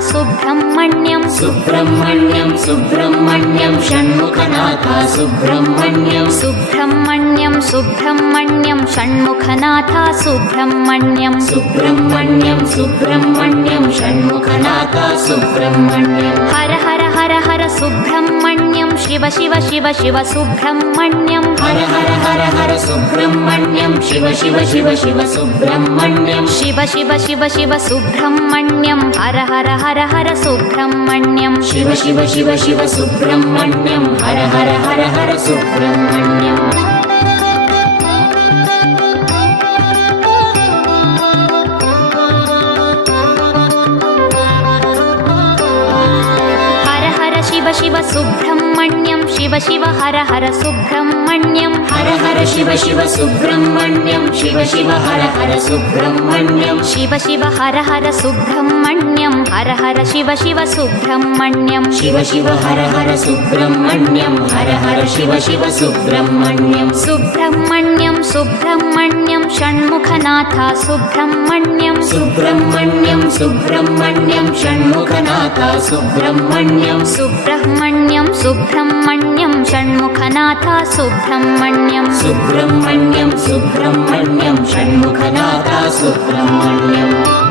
सुब्रह्मण्यं सुब्रह्मण्यं सुब्रह्मण्यं षण्मुखनाथ सुब्रह्मण्यं सुब्रह्मण्यं सुब्रह्मण्यं षण्मुखनाथ सुब्रह्मण्यं सुब्रह्मण्यं सुब्रह्मण्यं षण्मुखनाथ सुब्रह्मण्यं हर हर हर हर सुब्रह्मण्यं शिव शिव शिव शिव सुब्रह्मण्यं हर हर हर हर सुब्रह्मण्यं शिव शिव शिव शिव सुब्रह्मण्यं शिव शिव शिव शिव सुब्रह्मण्यं हर हर हर हर सुब्रह्मण्यं शिव शिव शिव शिव सुब्रह्मण्यं हर हर हर हर सुब्रह्मण्यं शिव शिव सुब्रह्मण्यं शिव शिव हर हर सुब्रह्मण्यं हर हर शिव शिव सुब्रह्मण्यं शिव शिव हर हर सुब्रह्मण्यं शिव शिव हर हर सुब्रह्मण्यं हर हर शिव शिव सुब्रह्मण्यं शिव शिव हर हर सुब्रह्मण्यं हर हर शिव शिव सुब्रह्मण्यं सुब्रह्मण्यं सुब्रह्मण्यं षण्मुखनाथ सुब्रह्मण्यं सुब्रह्मण्यं सुब्रह्मण्यं षण्मुखनाथ सुब्रह्मण्यं सुब्रह्मण्यं सुब्रह्मण्यं षण्मुखनाथ सुब्रह्मण्यं सुब्रह्मण्यं सुब्रह्मण्यं षण्मुखनाथ सुब्रह्मण्यं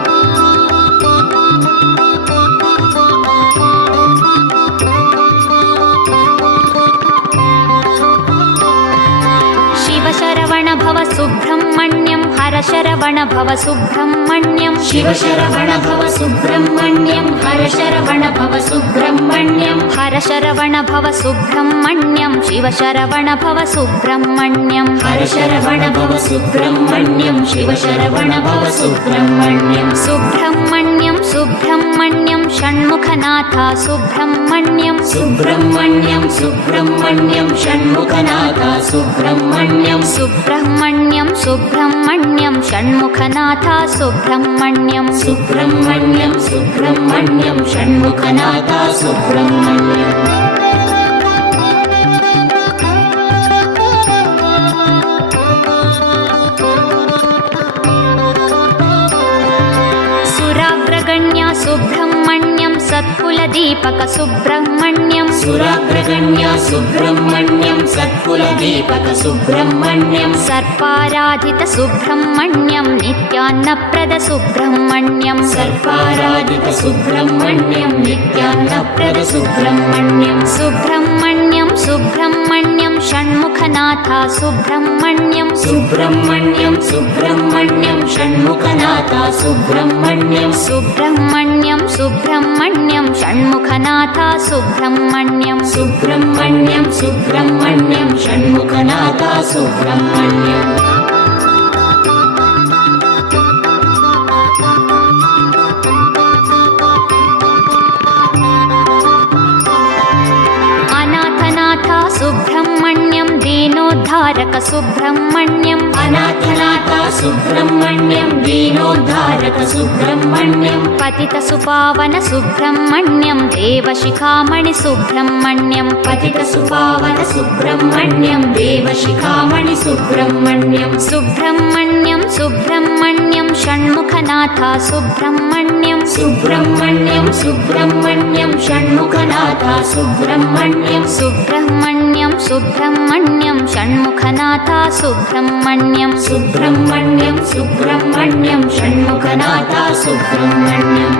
शरवण भव सुब्रह्मण्यं हर शरवण भव सुब्रह्मण्यं शिव शरवण भव सुब्रह्मण्यं हर शरवण भव सुब्रह्मण्यं हर शरवण भव सुब्रह्मण्यं शिव शरवण भव सुब्रह्मण्यं हर शरवण भव सुब्रह्मण्यं शिव शरवण भव सुब्रह्मण्यं सुब्रह्मण्यं सुब्रह्मण्यं षण्मुखनाथ सुब्रह्मण्यं सुब्रह्मण्यं सुब्रह्मण्यं षण्मुखनाथ सुब्रह्मण्यं सुब्रह्मण्यं सुब्रह्मण्यं षण्मुखनाथ सुब्रह्मण्यं सुब्रह्मण्यं सुब्रह्मण्यं षण्मुखनाथ सुब्रह्मण्यं सुराग्रगण्या सुब्रह्मण्यं सत्कुलदीपक सुब्रह्मण्यं सुराग्रगण्या सुब्रह्मण्यं सत्कुलदीपक सुब्रह्मण्यं सर्पाराधित सुब्रह्मण्यं नित्यान्नप्रद सुब्रह्मण्यं सर्पाराधित सुब्रह्मण्यं नित्यान्नप्रद सुब्रह्मण्यं सुब्रह्मण्यं सुब्रह्मण्यं षण्मुखनाथ सुब्रह्मण्यं सुब्रह्मण्यं सुब्रह्मण्यं षण्मुखनाथ सुब्रह्मण्यं सुब्रह्मण्यं सुब्रह्मण्यं षण्मुखनाथ सुब्रह्मण्यं सुब्रह्मण्यं सुब्रह्मण्यं षण्मुखनाथ सुब्रह्मण्यं अनाथनाथ सुब्रह्मण्यं दीनोद्धारक सुब्रह्मण्यं अनाथनाथ सुब्रह्मण्यं दीनोद्धारक सुब्रह्मण्यं पतित सुपावन सुब्रह्मण्यं देवशिखामणि सुब्रह्मण्यं पतित सुपावन सुब्रह्मण्यं देवशिखामणि सुब्रह्मण्यं सुब्रह्मण्यं सुब्रह्मण्यं षण्मुखनाथ सुब्रह्मण्यं सुब्रह्मण्यं सुब्रह्मण्यं षण्मुखनाथ सुब्रह्मण्यं सुब्रह्मण्यं सुब्रह्मण्यं षण्मुखनाथ सुब्रह्मण्यं सुब्रह्मण्यं सुब्रह्मण्यं षण्मुखनाथ सुब्रह्मण्यं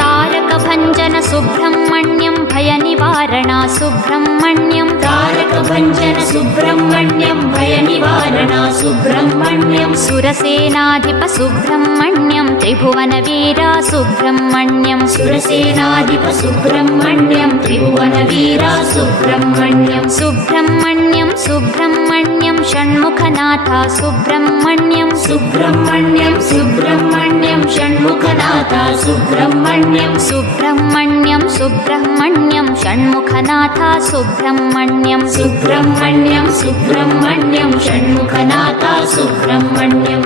तारकभञ्जन सुब्रह्मण्यं भयनिवारणा सुब्रह्मण्यं तारकभञ्जन सुब्रह्मण्यं भयनिवारणा सुब्रह्मण्यं सुरसेनाधिप सुब्रह्मण्यं त्रिभुवनवीरा सुब्रह्मण्यं सुरसेनाधिप सुब्रह्मण्यं त्रिभुवनवीरा सुब्रह्मण्यं सुब्रह्मण्यं सुब्रह्मण्यं षण्मुखनाथ सुब्रह्मण्यं सुब्रह्मण्यं सुब्रह्मण्यं षण्मुखनाथ सुब्रह्मण्यं सुब्रह्मण्यं सुब्रह्मण्यं षण्मुखनाथ सुब्रह्मण्यं सुब्रह्मण्यं सुब्रह्मण्यं षण्मुखनाथ सुब्रह्मण्यं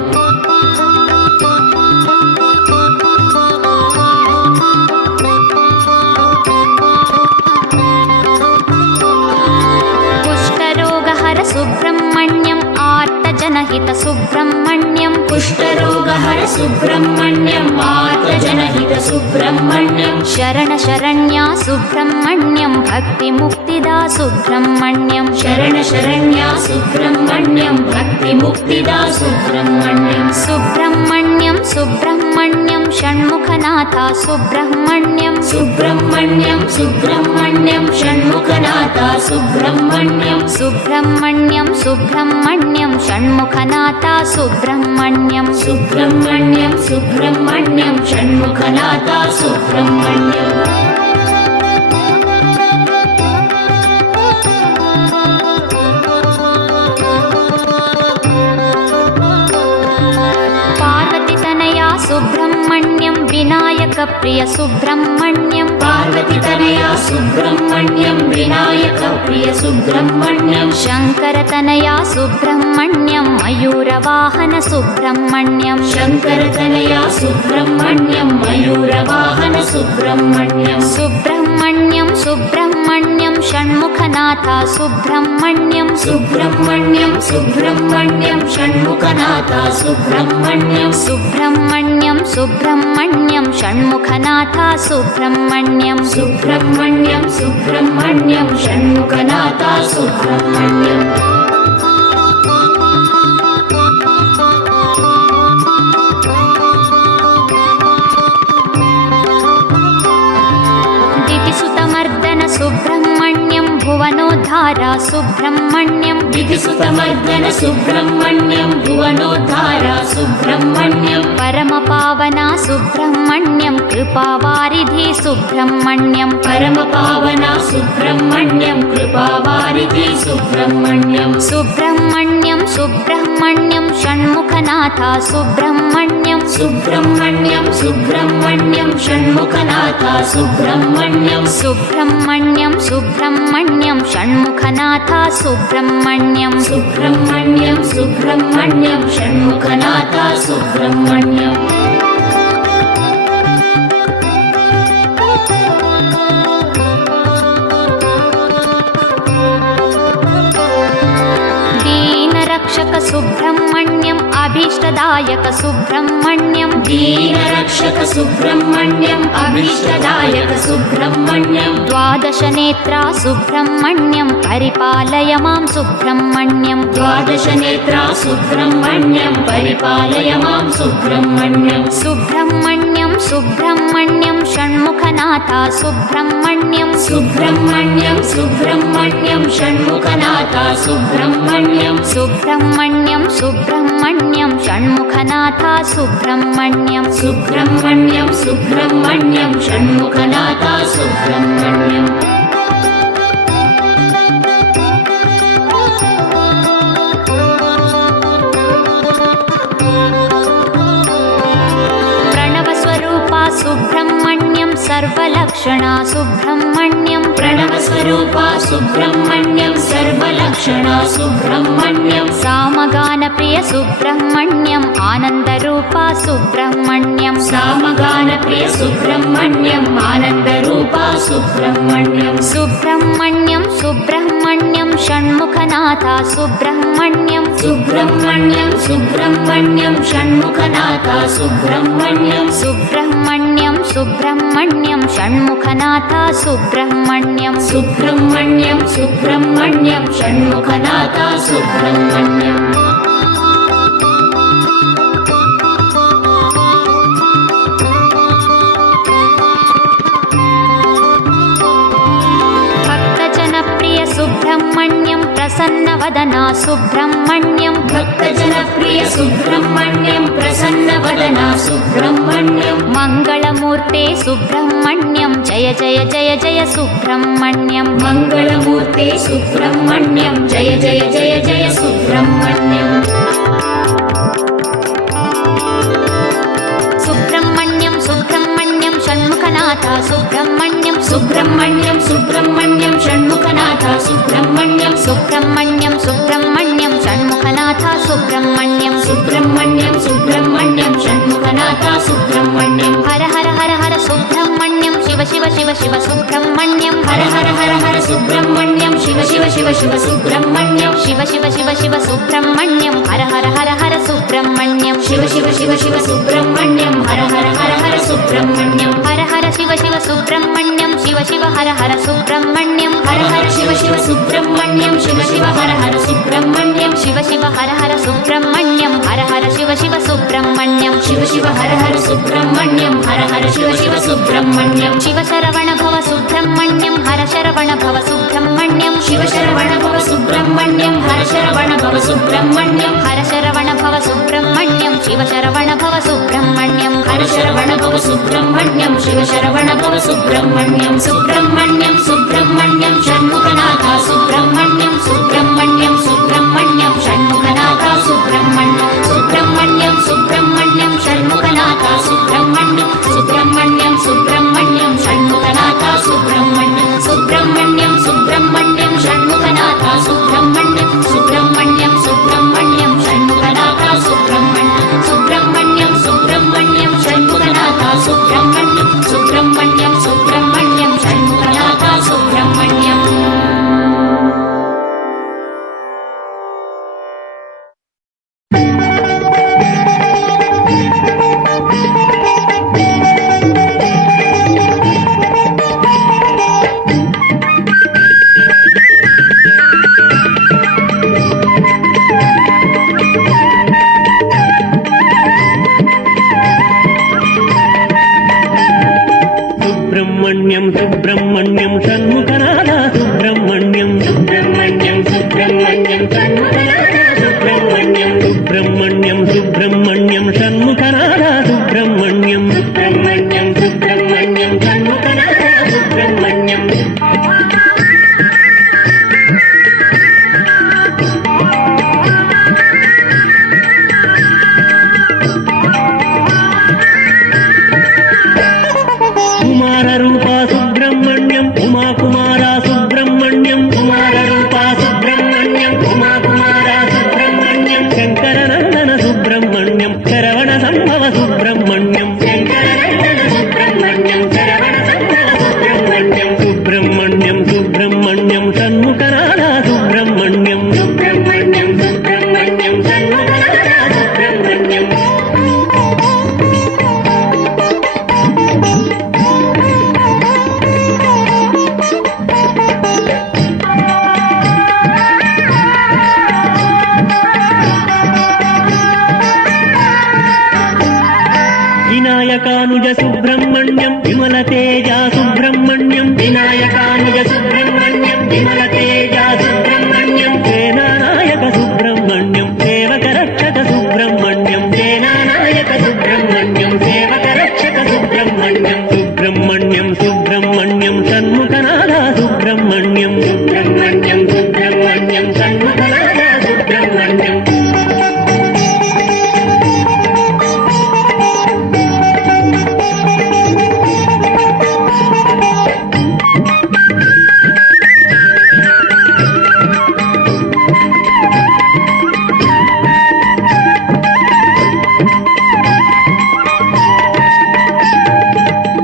सुब्रह्मण्यम् आर्तजनहित सुब्रह्मण्यम् कुष्ठरोगहर सुब्रह्मण्यम् आर्तजनहित सुब्रह्मण्यम् शरण शरण्या सुब्रह्मण्यम् भक्तिमुक्तिदा सुब्रह्मण्यम् शरण शरण्या सुब्रह्मण्यम् भक्तिमुक्तिदा सुब्रह्मण्यम् सुब्रह्मण्यम् सुब्रह्मण्यम् षण्मुखनाथा सुब्रह्मण्यम् सुब्रह्मण्यम् सुब्रह्मण्यम् षण्मुखनाथा सुब्रह्मण्यम् सुब्रह्मण्यम् सुब्रह्मण्यम् षण्मुखनाथा सुब्रह्मण्यम् सुब्रह्मण्यम् सुब्रह्मण्यम् षण्मुखनाथा सुब्रह्मण्यम् पार्वतीतनया सुब्रह्मण्यम् विनायकप्रिय सुब्रह्मण्यम् पार्वतीतनया सुब्रह्मण्यम् विनायकप्रिय सुब्रह्मण्यम् शङ्करतनया सुब्रह्मण्यम् मयूरवाहन सुब्रह्मण्यम् शङ्करतनया सुब्रह्मण्यम् मयूरवाहन सुब्रह्मण्यम् सुब्रह्मण्यम् सुब्रह्मण्यम् षण्मुखनाथा सुब्रह्मण्यम् सुब्रह्मण्यम् सुब्रह्मण्यम् षण्मुखनाथा सुब्रह्मण्यम् सुब्रह्मण्यम् सुब्रह्मण्यम् षण्मुखनाथा सुब्रह्मण्यम् सुब्रह्मण्यम् सुब्रह्मण्यम् षण्मुखनाथा सुब्रह्मण्यम् दितिसुतमर्दन सुब्रह्मण्यम् भुवनोद्धारा सुब्रह्मण्यम् दितिसुतमर्दन सुब्रह्मण्यम् भुवनोद्धारा सुब्रह्मण्यम् परमपावना सुब्रह्मण्यम् कृपावारिधि सुब्रह्मण्यम् परमपावना सुब्रह्मण्यम् कृपावारिधि सुब्रह्मण्यम् सुब्रह्मण्यम् सुब्रह्मण्यम् षण्मुखनाथा सुब्रह्मण्यम् सुब्रह्मण्यम् सुब्रह्मण्यम् षण्मुखनाथा सुब्रह्मण्यम् सुब्रह्मण्यम् सुब्रह्मण्यम् षण्मुखनाथा सुब्रह्मण्यम् सुब्रह्मण्यम् सुब्रह्मण्यम् षण्मुखनाथा सुब्रह्मण्यम् दीनरक्षक सुब्रह्मण्यम् अभीष्टदायक सुब्रह्मण्यम् दीनरक्षक सुब्रह्मण्यम् अभीष्टदायक सुब्रह्मण्यम् द्वादशनेत्रा सुब्रह्मण्यम् परिपालय मां सुब्रह्मण्यम् द्वादशनेत्रा सुब्रह्मण्यम् परिपालय मां सुब्रह्मण्यम् सुब्रह्मण्यम् सुब्रह्मण्यम् षण्मुखनाथा सुब्रह्मण्यम् सुब्रह्मण्यम् सुब्रह्मण्यम् षण्मुखनाथा सुब्रह्मण्यम् सुब्रह्मण्यम् सुब्रह्मण्यम् षण्मुखनाथा सुब्रह्मण्यम् सुब्रह्मण्यम् सुब्रह्मण्यम् षण्मुखनाथा सुब्रह्मण्यम् प्रणवस्वरूपा सुब्रह्मण्यम् सर्वलक्षणा सुब्रह्मण्यम् प्रणवस्वरूपा सुब्रह्मण्यम् सर्वलक्षणा सुब्रह्मण्यम् सामगानप्रिय सुब्रह्मण्यम् आनन्दरूपा सुब्रह्मण्यम् सामगानप्रिय सुब्रह्मण्यम् आनन्दरूपा सुब्रह्मण्यम् सुब्रह्मण्यम् सुब्रह्मण्यम् षण्मुखनाथा सुब्रह्मण्यम् सुब्रह्मण्यम् सुब्रह्मण्यम् षण्मुखनाथा सुब्रह्मण्यम् सुब्रह्मण्यम् सुब्रह्मण्यम् षण्मुखनाथा सुब्रह्मण्यम् सुब्रह्मण्यम् सुब्रह्मण्यम् षण्मुखनाथा सुब्रह्मण्यम् भक्तजनप्रिय सुब्रह्मण्यम् प्रसन्नवदना सुब्रह्मण्यम् भक्तजनप्रिय सुब्रह्मण्यम् प्रसन्नवदना सुब्रह्मण्यम् मङ्गलमूर्ते सुब्रह्मण्यम् जय जय जय जय सुब्रह्मण्यम् मङ्गलमूर्ते सुब्रह्मण्यम् जय जय जय जय सुब्रह्मण्यम् सुब्रह्मण्यम् सुब्रह्मण्यम् षण्मुखनाथा सुब्रह्मण्यम् सुब्रह्मण्यम् सुब्रह्मण्यम् षण्मुखनाथा सुब्रह्मण्यम् सुब्रह्मण्यम् सुब्रह्मण्यम् षण्मुखनाथा सुब्रह्मण्यम् सुब्रह्मण्यम् सुब्रह्मण्यम् षण्मुखनाथा सुब्रह्मण्यम् हर हर हर हर सुब्रह्मण्यम् शिव शिव शिव शिव सुब्रह्मण्यम् हर हर हर हर सुब्रह्मण्यम् शिव शिव शिव शिव सुब्रह्मण्यम् शिव శివ శివ శివ శివ సుబ్రహ్మణ్యం హర హర హర హర సుబ్రహ్మణ్యం శివ శివ శివ శివ సుబ్రహ్మణ్యం హర హర హర హర సుబ్రహ్మణ్యం హర హర శివ శివ సుబ్రహ్మణ్యం శివ శివ హర హర సుబ్రహ్మణ్యం హర హర శివ శివ సుబ్రహ్మణ్యం శివ శివ హర హర సుబ్రహ్మణ్యం శివ శివ హర హర సుబ్రహ్మణ్యం హర హర శివ శివ సుబ్రహ్మణ్యం శివ శివ హర హర సుబ్రహ్మణ్యం హర హర శివ శివ సుబ్రహ్మణ్యం శివ శరవణ భవ సుబ్రహ్మణ్యం హర శరవణ భవ సుబ్రహ్మణ్యం శివ శరవణ భవ సుబ్రహ్మణ్యం హర శరవణ భవ సుబ్రహ్మణ్యం హర శరవణ భవ సుబ్రహ్మణ్యం శివ శరవణ భవ సుబ్రహ్మణ్యం హర శరవణ భవ సుబ్రహ్మణ్యం శివ శరవణ భవ సుబ్రహ్మణ్యం సుబ్రహ్మణ్యం సుబ్రహ్మణ్యం షణ్ముఖనాథ సుబ్రహ్మణ్యం సుబ్రహ్మణ్యం సుబ్రహ్మణ్యం షణ్ముఖనాథ సుబ్రహ్మణ్యం సుబ్రహ్మణ్యం సుబ్రహ్మణ్యం షణ్ముఖనాథ సుబ్రహ్మణ్యం సుబ్రహ్మణ్యం సుబ్రహ్మణ్యం షణ్ముఖనాథ సుబ్రహ్మణ్యం సుబ్రహ్మణ్యం సుబ్రహ్మణ్యం షణ్ముఖనాథ సుబ్రహ్మణ్యం సుబ్రహ్మణ్యం సుబ్రహ్మణ్యం షణ్ముఖనాథ సుబ్రహ్మణ్యం సుబ్రహ్మణ్యం సుబ్రహ్మణ్యం షణ్ముఖనాథ సుబ్రహ్మణ్యం సుబ్రహ్మణ్యం సుబ్రహ్మణ్యం షణ్ముఖనాథ సుబ్రహ్మణ్యం సుబ్రహ్మణ్యం సుబ్రహ్మణ్యం షణ్ముఖనాథ సుబ్రహ్మణ్యం సుబ్రహ్మణ్యం సుబ్రహ్మణ్యం షణ్ముఖనాథ సుబ్రహ్మణ్యం సుబ్రహ్మణ్యం సుబ్రహ్మణ్యం షణ్ముఖనాథ సుబ్రహ్మణ్యం సుబ్రహ్మణ్యం సుబ్రహ్మణ్యం షణ్ముఖనాథ సుబ్రహ్మణ్యం కుమార రూప సుబ్రహ్మణ్యం ఉమా కుమార సుబ్రహ్మణ్యం కుమార రూప సుబ్రహ్మణ్యం ఉమా కుమార సుబ్రహ్మణ్యం శంకరనందన సుబ్రహ్మణ్యం శరవణ సంభవ సుబ్రహ్మణ్యం శంకరనందన సుబ్రహ్మణ్యం శరవణ సంభవ సుబ్రహ్మణ్యం సుబ్రహ్మణ్యం సుబ్రహ్మణ్యం షణ్ముఖనాథ సుబ్రహ్మణ్యం సుబ్రహ్మణ్యం సుబ్రహ్మణ్యం షణ్ముఖనాథ సుబ్రహ్మణ్యం వినాయకానుజ సుబ్రహ్మణ్యం విమల తేజ సుబ్రహ్మణ్యం వినాయకానుజ సుబ్రహ్మణ్యం విమల తేజ సుబ్రహ్మణ్యం సేనానాయక సుబ్రహ్మణ్యం సేవక రక్షక సుబ్రహ్మణ్యం సేనానాయక సుబ్రహ్మణ్యం సేవక రక్షక సుబ్రహ్మణ్యం సుబ్రహ్మణ్యం సుబ్రహ్మణ్యం షణ్ముఖనాథ సుబ్రహ్మణ్యం సుబ్రహ్మణ్యం సుబ్రహ్మణ్యం షణ్ముఖనాథ సుబ్రహ్మణ్యం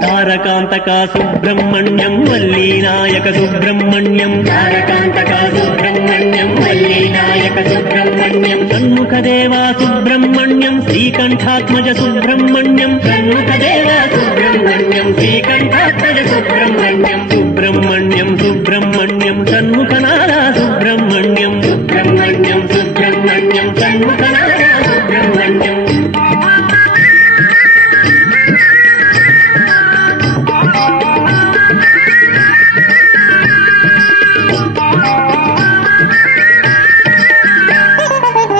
తారకాంతక సుబ్రహ్మణ్యం వల్లీనాయక సుబ్రహ్మణ్యం తారకాంతక సుబ్రహ్మణ్యం వల్లీనాయక సుబ్రహ్మణ్యం షణ్ముఖదేవ సుబ్రహ్మణ్యం శ్రీకంఠాత్మజ సుబ్రహ్మణ్యం షణ్ముఖదేవ సుబ్రహ్మణ్యం శ్రీకంఠాత్మజ సుబ్రహ్మణ్యం సుబ్రహ్మణ్యం సుబ్రహ్మణ్యం షణ్ముఖనాథ సుబ్రహ్మణ్యం సుబ్రహ్మణ్యం సుబ్రహ్మణ్యం షణ్ముఖనాథ సుబ్రహ్మణ్యం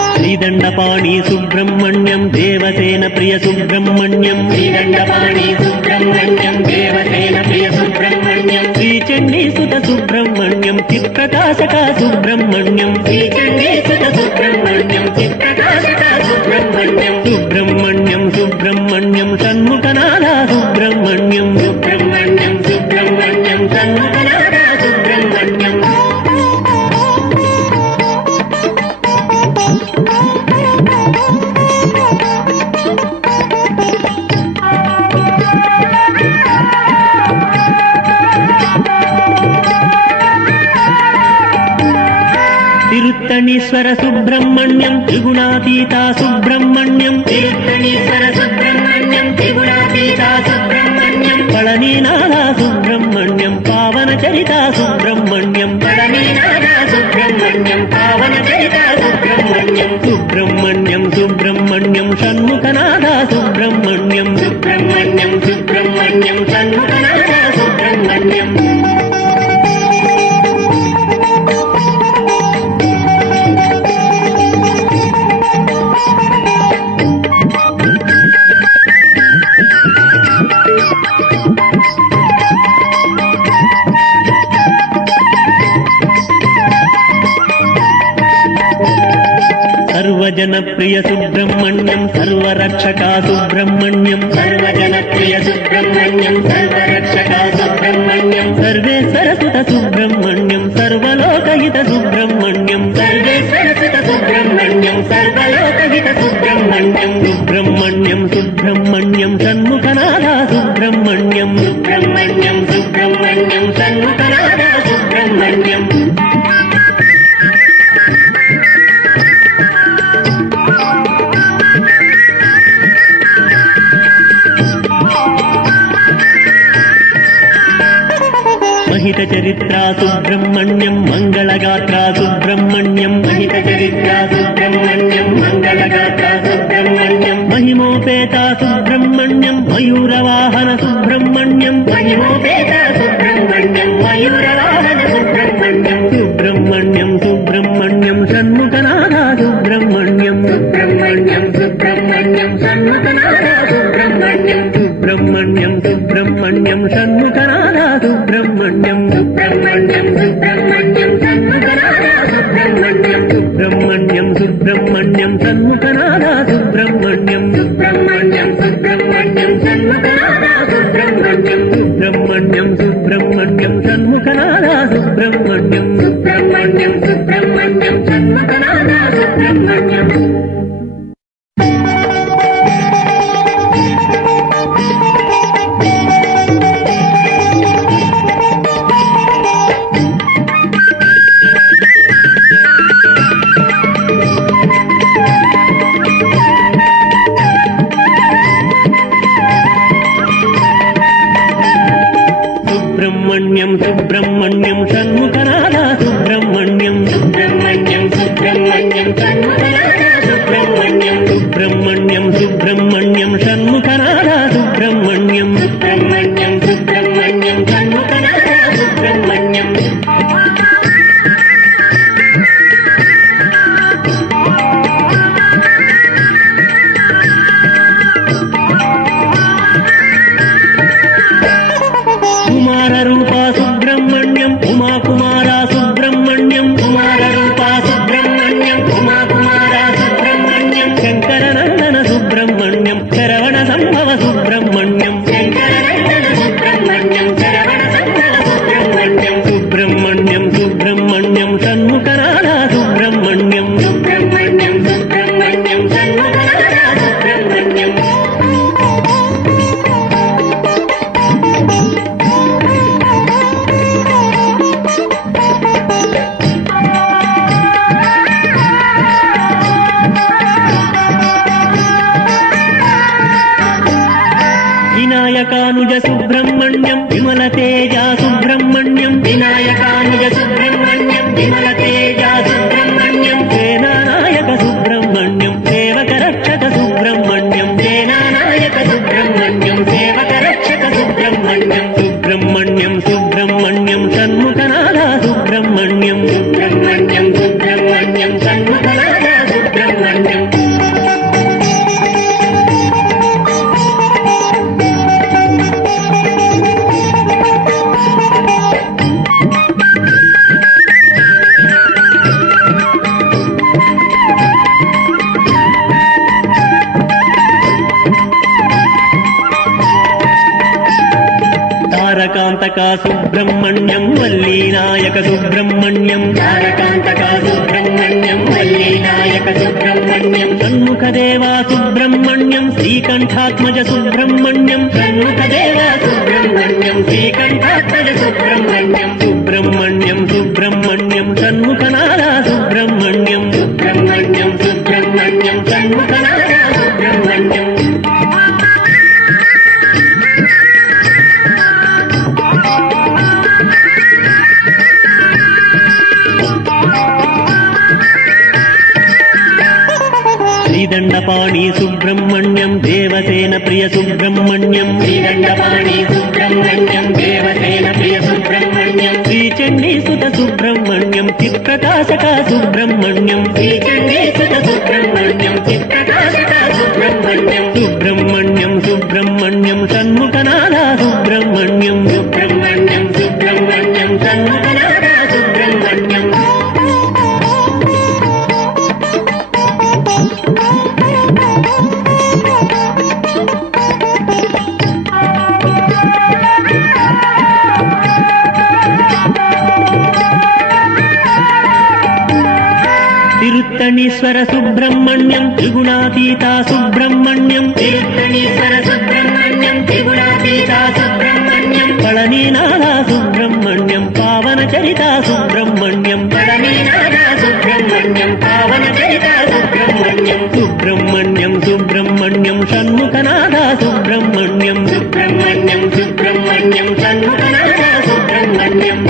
శ్రీదండపాణి సుబ్రహ్మణ్యం దేవసేన ప్రియ సుబ్రహ్మణ్యం శ్రీదండపాణి సుబ్రహ్మణ్యం దేవసేన ప్రియ సుబ్రహ్మణ్యం శ్రీచండీసుత సుబ్రహ్మణ్యం చిత్ప్రకాశక సుబ్రహ్మణ్యం శ్రీచండీసుత సుబ్రహ్మణ్యం చిత్ప్రకాశక సుబ్రహ్మణ్యం సుబ్రహ్మణ్యం సుబ్రహ్మణ్యం షణ్ముఖనాథ సుబ్రహ్మణ్యం సుబ్రహ్మణ్యం సుబ్రహ్మణ్యం షణ్ముఖనాథ సుబ్రహ్మణ్యం తిరుత్తణీశ్వర సుబ్రహ్మణ్యం త్రిగుణాతీత సుబ్రహ్మణ్యం తిరుత్తణీశ్వర సుబ్రహ్మణ్యం త్రిగుణాతీత సుబ్రహ్మణ్యం పళనీనాథ సుబ్రహ్మణ్యం పావన చరిత సుబ్రహ్మణ్యం పళనీనాథ సుబ్రహ్మణ్యం పావన చరిత సుబ్రహ్మణ్యం సుబ్రహ్మణ్యం సుబ్రహ్మణ్యం షణ్ముఖనాథ సుబ్రహ్మణ్యం సుబ్రహ్మణ్యం సుబ్రహ్మణ్యం షణ్ముఖనాథ సుబ్రహ్మణ్యం సర్వజనప్రియ సుబ్రహ్మణ్యం సర్వరక్షక సుబ్రహ్మణ్యం సర్వజనప్రియ సుబ్రహ్మణ్యం సర్వరక్షక సుబ్రహ్మణ్యం సర్వేశ్వర సుత సుబ్రహ్మణ్యం సర్వలోకహిత సుబ్రహ్మణ్యం సర్వేశ్వర సుత సుబ్రహ్మణ్యం సర్వలోకహిత సుబ్రహ్మణ్యం సుబ్రహ్మణ్యం సుబ్రహ్మణ్యం షణ్ముఖనాథ సుబ్రహ్మణ్యం సుబ్రహ్మణ్యం సుబ్రహ్మణ్యం షణ్ముఖనాథ సుబ్రహ్మణ్యం మహిత చరిత్ర సుబ్రహ్మణ్యం మంగళగాత్ర సుబ్రహ్మణ్యం మహిత చరిత్ర సుబ్రహ్మణ్యం మంగళగాత్ర సుబ్రహ్మణ్యం మహిమోపేత సుబ్రహ్మణ్యం మయూరవాహన సుబ్రహ్మణ్యం మహిమోపేత సుబ్రహ్మణ్యం మయూరవాహన సుబ్రహ్మణ్యం సుబ్రహ్మణ్యం సుబ్రహ్మణ్యం షణ్ముఖనాథ సుబ్రహ్మణ్యం సుబ్రహ్మణ్యం సుబ్రహ్మణ్యం షణ్ముఖనాథ సుబ్రహ్మణ్యం సుబ్రహ్మణ్యం సుబ్రహ్మణ్యం షణ్ముఖనాథ సుబ్రహ్మణ్యం సుబ్రహ్మణ్యం సుబ్రహ్మణ్యం షణ్ముఖనాథ సుబ్రహ్మణ్యం సుబ్రహ్మణ్యం సుబ్రహ్మణ్యం షణ్ముఖనాథ సుబ్రహ్మణ్యం సుబ్రహ్మణ్యం సుబ్రహ్మణ్యం షణ్ముఖనాథ సుబ్రహ్మణ్యం సుబ్రహ్మణ్యం సుబ్రహ్మణ్యం షణ్ముఖనాథ సుబ్రహ్మణ్యం సుబ్రహ్మణ్యం సుబ్రహ్మణ్యం షణ్ముఖనాథ సుబ్రహ్మణ్యం సుబ్రహ్మణ్యం సుబ్రహ్మణ్యం షణ్ముఖనాథ సుబ్రహ్మణ్యం సుబ్రహ్మణ్యం సుబ్రహ్మణ్యం షణ్ముఖనాథ సుబ్రహ్మణ్యం సుబ్రహ్మణ్యం సుబ్రహ్మణ్యం షణ్ముఖనాథ సుబ్రహ్మణ్యం సుబ్రహ్మణ్యం సుబ్రహ్మణ్యం షణ్ముఖనాథ సుబ్రహ్మణ్యం కుమార రూప సుబ్రహ్మణ్యం ఉమా కుమార సుబ్రహ్మణ్యం కుమార రూప సుబ్రహ్మణ్యం ఉమా కుమార సుబ్రహ్మణ్యం శంకరనందన సుబ్రహ్మణ్యం శరవణ సంభవ సుబ్రహ్మణ్యం శంకరనందన సుబ్రహ్మణ్యం శరవణ సంభవ సుబ్రహ్మణ్యం సుబ్రహ్మణ్యం సుబ్రహ్మణ్యం షణ్ముఖనాథ సుబ్రహ్మణ్యం సుబ్రహ్మణ్యం సుబ్రహ్మణ్యం షణ్ముఖనాథ సుబ్రహ్మణ్యం వినాయకానుజ సుబ్రహ్మణ్యం విమల తేజ సుబ్రహ్మణ్యం వినాయకానుజ సుబ్రహ్మణ్యం విమల తేజ సుబ్రహ్మణ్యం సేనానాయక సుబ్రహ్మణ్యం సేవక రక్షక సుబ్రహ్మణ్యం సేనానాయక సుబ్రహ్మణ్యం సేవక రక్షక సుబ్రహ్మణ్యం సుబ్రహ్మణ్యం సుబ్రహ్మణ్యం షణ్ముఖనాథ సుబ్రహ్మణ్యం సుబ్రహ్మణ్యం సుబ్రహ్మణ్యం షణ్ముఖనాథ సుబ్రహ్మణ్యం తారకాంతక సుబ్రహ్మణ్యం వల్లీనాయక సుబ్రహ్మణ్యం తారకాంతక సుబ్రహ్మణ్యం వల్లీనాయక సుబ్రహ్మణ్యం షణ్ముఖదేవా సుబ్రహ్మణ్యం శ్రీకంఠాత్మజ సుబ్రహ్మణ్యం షణ్ముఖదేవ సుబ్రహ్మణ్యం శ్రీకంఠాత్మజ సుబ్రహ్మణ్యం సుబ్రహ్మణ్యం సుబ్రహ్మణ్యం షణ్ముఖనాథ సుబ్రహ్మణ్యం షణ్ముఖనాథ సుబ్రహ్మణ్యం శ్రీదండపాణి సుబ్రహ్మణ్యం దేవసేన ప్రియ సుబ్రహ్మణ్యం శ్రీదండపాణి సుబ్రహ్మణ్యం దేవసేన ప్రియ సుబ్రహ్మణ్యం శ్రీచండీసుత సుబ్రహ్మణ్యం చిత్ప్రకాశక సుబ్రహ్మణ్యం శ్రీచండీసుత సుబ్రహ్మణ్యం చిత్ప్రకాశక సుబ్రహ్మణ్యం సుబ్రహ్మణ్యం సుబ్రహ్మణ్యం షణ్ముఖనాథ సుబ్రహ్మణ్యం సుబ్రహ్మణ్యం సుబ్రహ్మణ్యం షణ్ముఖనాథ సుబ్రహ్మణ్యం తిరుత్తణీశ్వర సుబ్రహ్మణ్యం త్రిగుణాతీత సుబ్రహ్మణ్యం తిరుత్తణీశ్వర సుబ్రహ్మణ్యం త్రిగుణాతీత సుబ్రహ్మణ్యం పళనీనాథ సుబ్రహ్మణ్యం పావన చరిత సుబ్రహ్మణ్యం పళనీనాథ సుబ్రహ్మణ్యం పావన చరిత సుబ్రహ్మణ్యం సుబ్రహ్మణ్యం సుబ్రహ్మణ్యం షణ్ముఖనాథ సుబ్రహ్మణ్యం సుబ్రహ్మణ్యం సుబ్రహ్మణ్యం షణ్ముఖనాథ సుబ్రహ్మణ్యం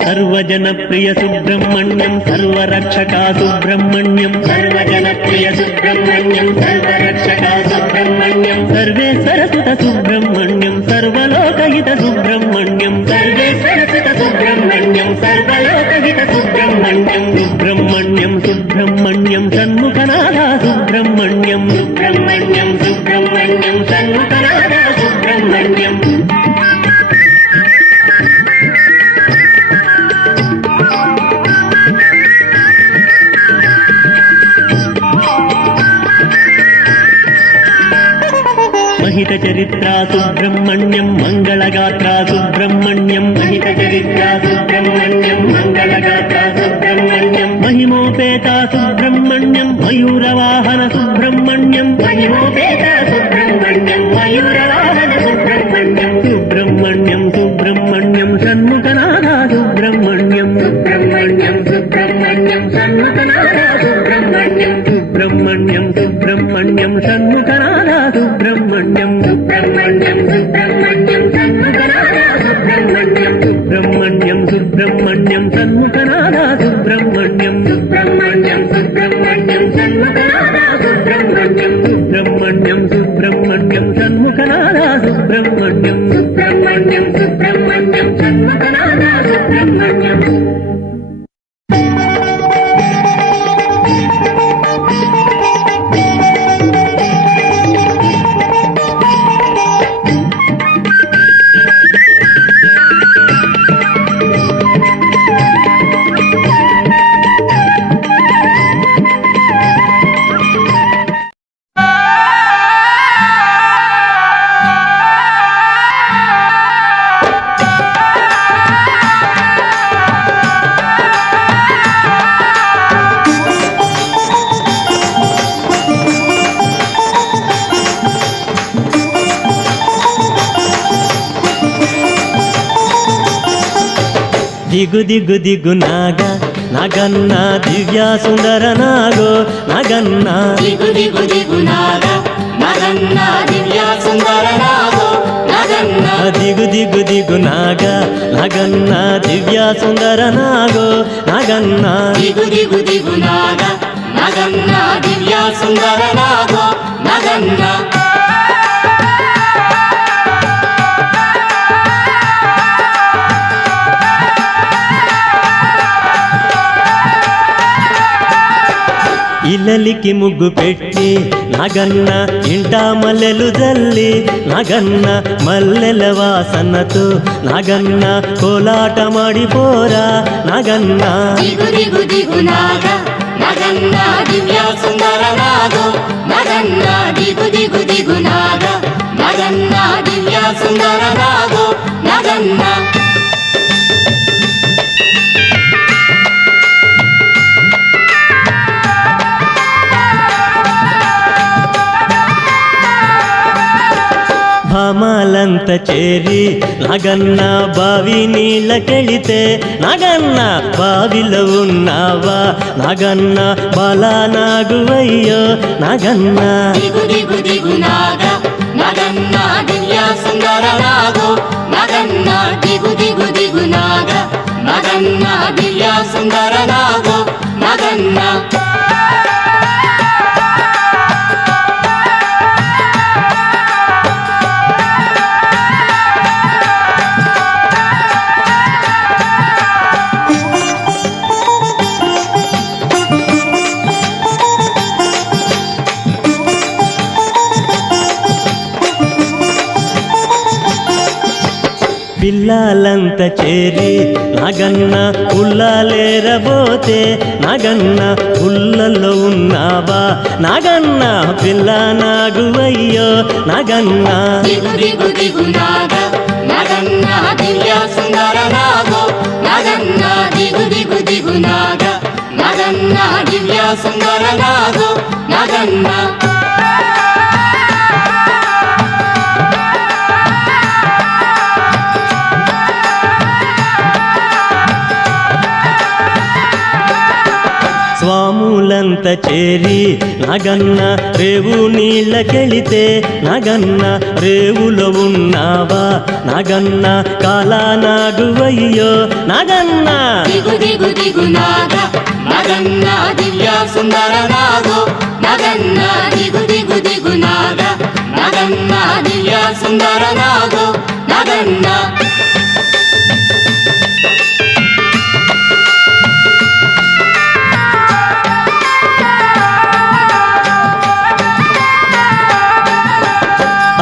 సర్వజనప్రియ సుబ్రహ్మణ్యం సర్వరక్షక సుబ్రహ్మణ్యం సర్వజనప్రియ సుబ్రహ్మణ్యం సర్వరక్షక సుబ్రహ్మణ్యం సర్వేశ్వర సుత సుబ్రహ్మణ్యం సర్వలోకహిత సుబ్రహ్మణ్యం సర్వేశ్వర సుత సుబ్రహ్మణ్యం సర్వలోకహిత సుబ్రహ్మణ్యం సుబ్రహ్మణ్యం సుబ్రహ్మణ్యం షణ్ముఖనాథ సుబ్రహ్మణ్యం సుబ్రహ్మణ్యం సుబ్రహ్మణ్యం షణ్ముఖనాథ సుబ్రహ్మణ్యం మహిత చరిత్ర సుబ్రహ్మణ్యం మంగళగాత్ర సుబ్రహ్మణ్యం మహిత చరిత్ర సుబ్రహ్మణ్యం మంగళగాత్ర సుబ్రహ్మణ్యం మహిమోపేత సుబ్రహ్మణ్యం మయూరవాహన సుబ్రహ్మణ్యం మహిమోపేత సుబ్రహ్మణ్యం మయూరవాహన సుబ్రహ్మణ్యం సుబ్రహ్మణ్యం సుబ్రహ్మణ్యం షణ్ముఖనాథ సుబ్రహ్మణ్యం సుబ్రహ్మణ్యం సుబ్రహ్మణ్యం షణ్ముఖనాథ సుబ్రహ్మణ్యం సుబ్రహ్మణ్యం సుబ్రహ్మణ్యం షణ్ముఖనాథ సుబ్రహ్మణ్యం సుబ్రహ్మణ్యం సుబ్రహ్మణ్యం షణ్ముఖనాథ సుబ్రహ్మణ్యం సుబ్రహ్మణ్యం సుబ్రహ్మణ్యం షణ్ముఖనాథ సుబ్రహ్మణ్యం సుబ్రహ్మణ్యం సుబ్రహ్మణ్యం షణ్ముఖనాథ సుబ్రహ్మణ్యం సుబ్రహ్మణ్యం సుబ్రహ్మణ్యం షణ్ముఖనాథ సుబ్రహ్మణ్యం సుబ్రహ్మణ్యం సుబ్రహ్మణ్యం షణ్ముఖనాథ సుబ్రహ్మణ్యం దిగు దిగు దిగు నాగ నగన్న దివ్య సుందర నాగో నగన్న దిగు దిగు దిగు నాగ నగన్న దివ్య సుందర నాగో నగన్న దిగు దిగు దిగు నాగ నగన్న దివ్య సుందర నాగో నగన్న దిగు దిగు దిగు నాగ నగన్న దివ్య సుందర నాగో నగన్న ఇల్లలికి ముగ్గు పెట్టి నగన్న ఇంట మల్లెలు జల్లి నగన్న మల్లెల వాసనతో నగన్న కోలాట మాడిపోరా నగన్న దిగు దిగు దిగు నాగ నగన్న దివ్య సుందర నాగో నగన్న దిగు దిగు దిగు నాగ నగన్న దివ్య సుందర నాగో నగన్న బిల్లాలంత చేరి నాగన్న బావి నీళ్ళకెళితే నాగన్న బావిలో ఉన్నావా నాగన్న బాలా నాగువయ్యో నాగన్న దిగు దిగు దిగు నాగ నగన్న దివ్య సుందర నాగో నగన్న దిగు దిగు దిగు నాగ నగన్న దివ్య సుందర నాగో నగన్న పిల్లాలంత చేరి నాగన్న పుల్లలేరబోతే నాగన్న పుల్లలో ఉన్నావా నాగన్న పిల్ల నాగువయ్యో నాగన్న దిగు దిగు దిగు నాగ నగన్న దివ్య సుందర నాగో నగన్న దిగు దిగు దిగు నాగ నగన్న దివ్య సుందర నాగో నగన్న స్వాములంత చేరి నాగన్న రేవు నీళ్ళకెళితే నాగన్న రేవులో ఉన్నావా నాగన్న కాలా నాగువయ్యో నాగన్న దిగు దిగు దిగు నాగ నగన్న దివ్య సుందర నాగో నగన్న దిగు దిగు దిగు నాగ నగన్న దివ్య సుందర నాగో నగన్న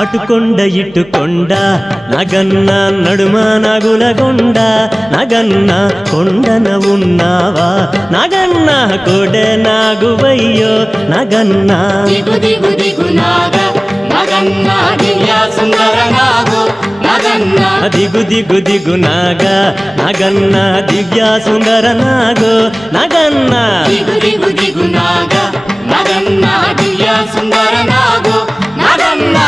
అటుకొండ ఇటుకొండ నగన్న నడుమ నగులగొండ నగన్న కొండన ఉన్నావా నగన్న కొడె నాగువయ్యో నగన్న దిగు దిగు దిగు నాగ నగన్న దివ్య సుందర నాగో నగన్న దిగు దిగు దిగు నాగ నగన్న దివ్య సుందర నాగో నగన్న దిగు దిగు దిగు నాగ నగన్న దివ్య సుందర నాగో నగన్న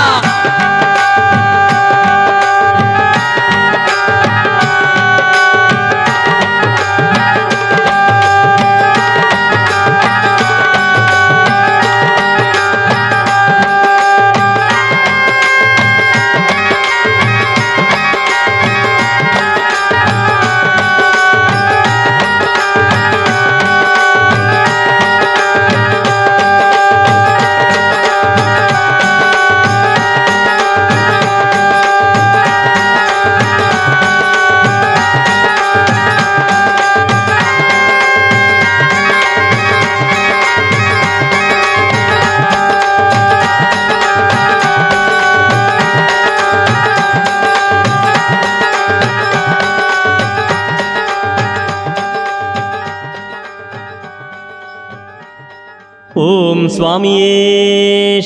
ఓం స్వామియే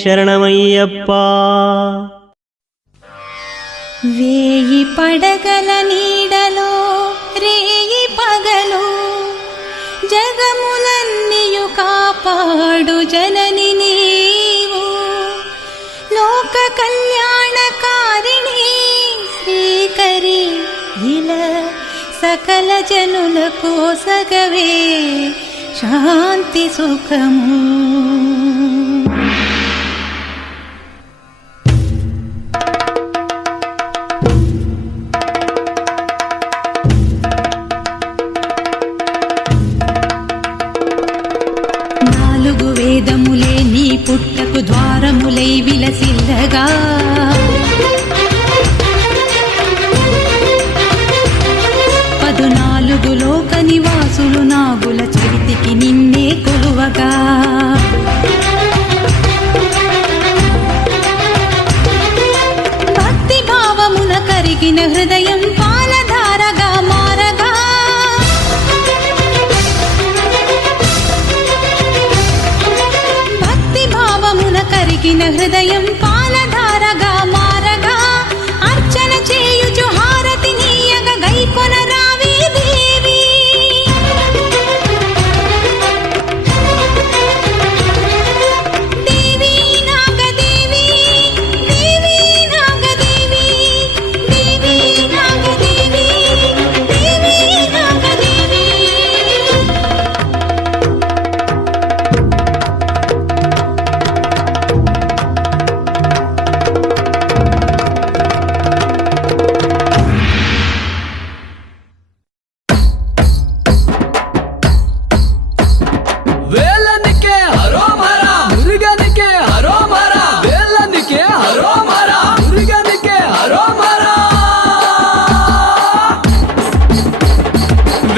శరణమయ్యప్ప వేయి పడగల నీడలో రేయి పగలు జగములన్నీయు కాపాడు జనని నీవు లోక కళ్యాణకారిణి శ్రీకరి ఇలా సకల జనులకు సగవే శాంతి సుఖము నాలుగు వేదములే నీ పుట్టకు ద్వారములై విలసిల్లగా పదునాలుగు లోక నివాసులు నాగుల చరితికి నిన్నే కొలువగా భక్తి భావమున కరిగిన హృదయం పాలధారగా మారగా భక్తి భావమున కరిగిన హృదయం పాలధారగా మారగా అర్చన చేయుచు హారతి నీయగ గైకొన రావే దేవి దేవి నాగదేవి దేవి నాగదేవి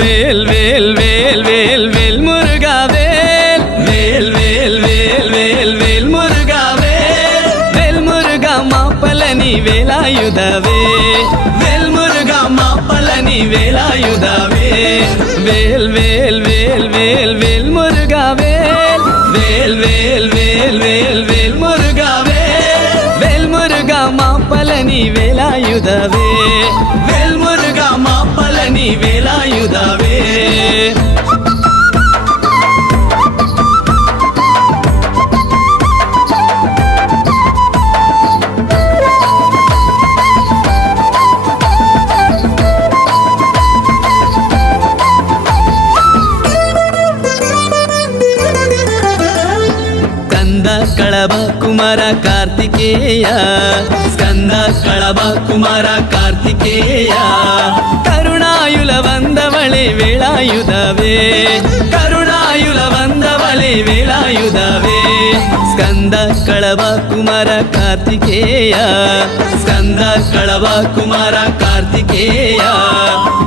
வேல் வேல் வேல் வேல் வேல் முருகா வேல் வேல் வேல் வேல் வேல் வேல் முருகா வேல் வேல் முருகா மாப்பலனி வேலாயுதவே வேல் முருகா மாப்பலனி வேலாயுதவே வேல் வேல் வேல் வேல் வேல் முருகா வேல் வேல் வேல் வேல் வேல் வேல் முருகா வேல் வேல் முருகா மாப்பலனி வேலாயுதவே வேல் முருகா மாப்பலனி வேலாயுதவே ಕಳಬ ಕುಮಾರ ಕಾರ್ತಿಕೇಯ ಸ್ಕಂದ ಕಳಬ ಕುಮಾರ ಕಾರ್ತಿಕೇಯ ಕರುಣಾಯುಲ ವಂದವಳೆ ವೇಳಾಯುಧವೇ ಕರುಣಾಯುಲ ವಂದವಳೆ ವೇಳಾಯುಧವೇ ಸ್ಕಂದ ಕಳಬ ಕುಮಾರ ಕಾರ್ತಿಕೇಯ ಸ್ಕಂದ ಕಳಬ ಕುಮಾರ ಕಾರ್ತಿಕೇಯ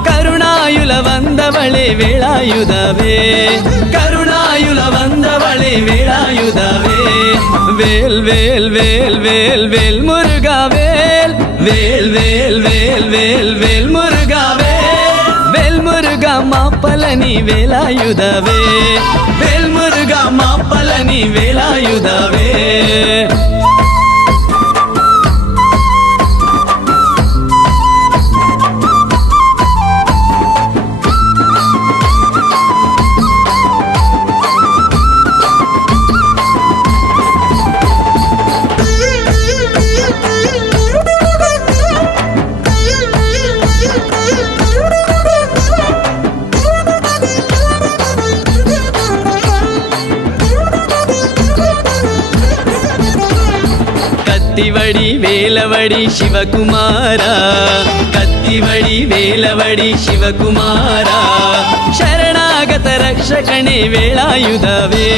ಕರುಣಾಯುಲ ವಂದವಳೆ ವೇಳಾಯುಧವೇ ಕರುಣಾಯುಲ ವಂದವಳೆ ವೇಳಾಯುಧವೇ வேல் வேல் வேல் வேல் வேல் முருகா வேல் வேல் வேல் வேல் வேல் வேல் முருகா வேல் வேல் முருகா மாப்பலனி வேலாயுதவே வேல் முருகா மாப்பலனி வேலாயுதவே கத்திவடி வேலவடி சிவகுமாரா கத்திவடி வேலவடி சிவகுமாரா ಶರಣಾಗತ ರಕ್ಷಕಣೆ ವೇಳಾಯುಧವೇ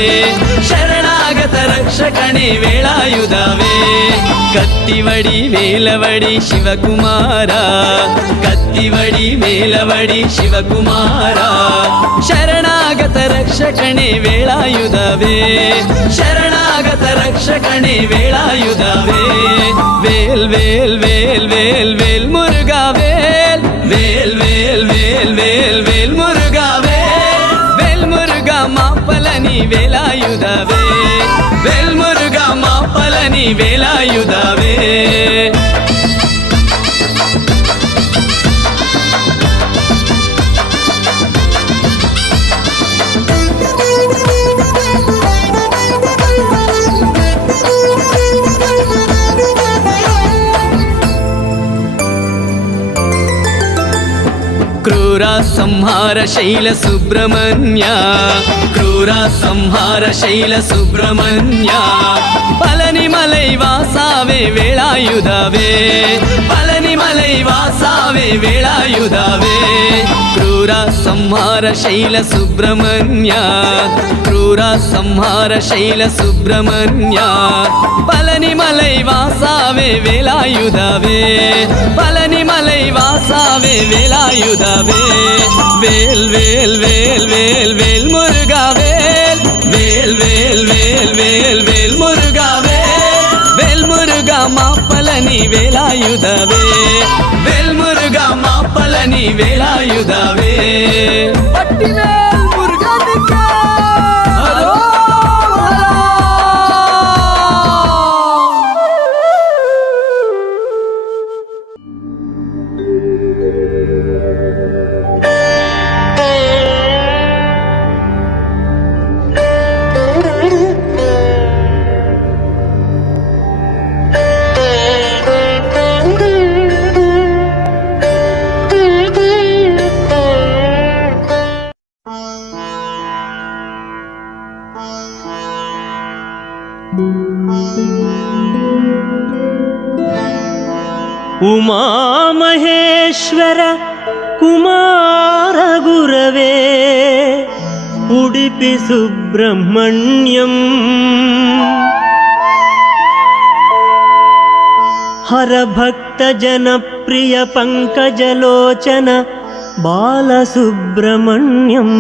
ಶರಣಾಗತ ರಕ್ಷಕಣೆ ವೇಳಾಯುಧವೇ ಕತ್ತಿವಡಿ ವೇಲವಡಿ ಶಿವಕುಮಾರ ಕತ್ತಿವಡಿ ವೇಲವಡಿ ಶಿವಕುಮಾರ ಶರಣಾಗತ ರಕ್ಷಕಣೆ ವೇಳಾಯುಧವೇ ಶರಣಾಗತ ರಕ್ಷಕಣೆ ವೇಳಾಯುಧವೇ ವೇಲ್ ವೇಲ್ ವೇಲ್ ವೇಲ್ ವೇಲ್ ಮುರುಗಾ ವೇಲ್ ವೇಲ್ ವೇಲ್ ವೇಲ್ ವೇಲ್ ವೇಲ್ ಮುರುಗಾ ವೇಲ್ ವೇಲ್ ಮುರುಗಾ ಮಾಪಲನಿ ವೇಲಾಯುಧವೇ ವೇಲ್ ಮುರುಗಾ ಮಾಪಲನಿ ವೇಲಾಯುಧವೇ ಕ್ರೂರ ಸಂಹಾರ ಶೈಲ ಸುಬ್ರಹ್ಮಣ್ಯ ಕ್ರೂರ ಸಂಹಾರ ಶೈಲ ಸುಬ್ರಹ್ಮಣ್ಯ ಪಳನಿ ಮಲೈ ವಾಸಾವೆ ವೇಳಾಯುಧವೇ ಪಳನಿ ಮಲೈ ವಾಸಾವೆ ವೇಳಾಯುಧವೇ ಕ್ರೂರ ಸಂಹಾರ ಶೈಲ ಸುಬ್ರಹ್ಮಣ್ಯ ಕ್ರೂರ ಸಂಹಾರ ಶೈಲ ಸುಬ್ರಹ್ಮಣ್ಯ ಪಳನಿ ಮಲೈ ವಾಸಾವೆ ವೇಲಾಯುಧವೇ ಪಳನಿ ಮಲೈ ವಾಸಾವೆ ವೇಲಾಯುಧವೇ ವೇಲ್ ವೇಲ್ ವೇಲ್ ವೇಲ್ ವೇಲ್ ಮುರುಗಾ ವೇಲ್ ವೇಲ್ ವೇಲ್ ವೇಲ್ ವೇಲ್ ವೇಲ್ ಮುರುಗಾ ವೇಲ್ ವೇಲ್ ಮುರುಗಾ ಮಾಪಲನಿ ವೇಲಾಯುಧವೇ ವೇಲ್ ಮುರುಗಾ ಮಾಪಲನಿ ವೇಲಾಯುಧವೇ ಪಟ್ಟಿವೇಲ್ ಮುರುಗಾ ನಿತ್ಯ ಹರೋ ಉಮಾಮಹೇಶ್ವರ ಕುಮಾರ ಗುರವೇ ಉಡುಪಿ ಸುಬ್ರಹ್ಮಣ್ಯಂ ಹರ ಭಕ್ತ ಜನಪ್ರಿಯ ಪಂಕಜಲೋಚನ బాలసుబ్రహ్మణ్యం.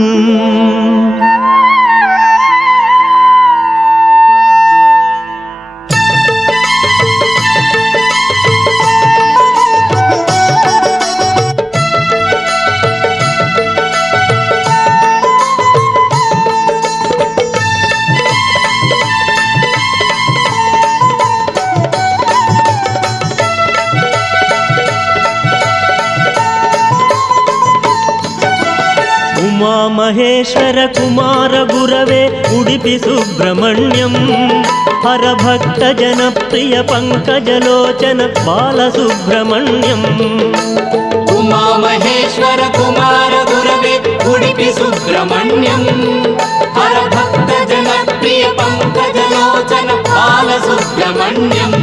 ఉమామహేశ్వర కుమార గురవే ఉడిపి సుబ్రహ్మణ్యం. హరభక్త జనప్రియ పంకజలోచన బాలసుబ్రహ్మణ్యం. ఉమామహేశ్వర కుమార గురవే ఉడిపి సుబ్రహ్మణ్యం. హరభక్త జనప్రియ పంకజలోచన బాలసుబ్రహ్మణ్యం.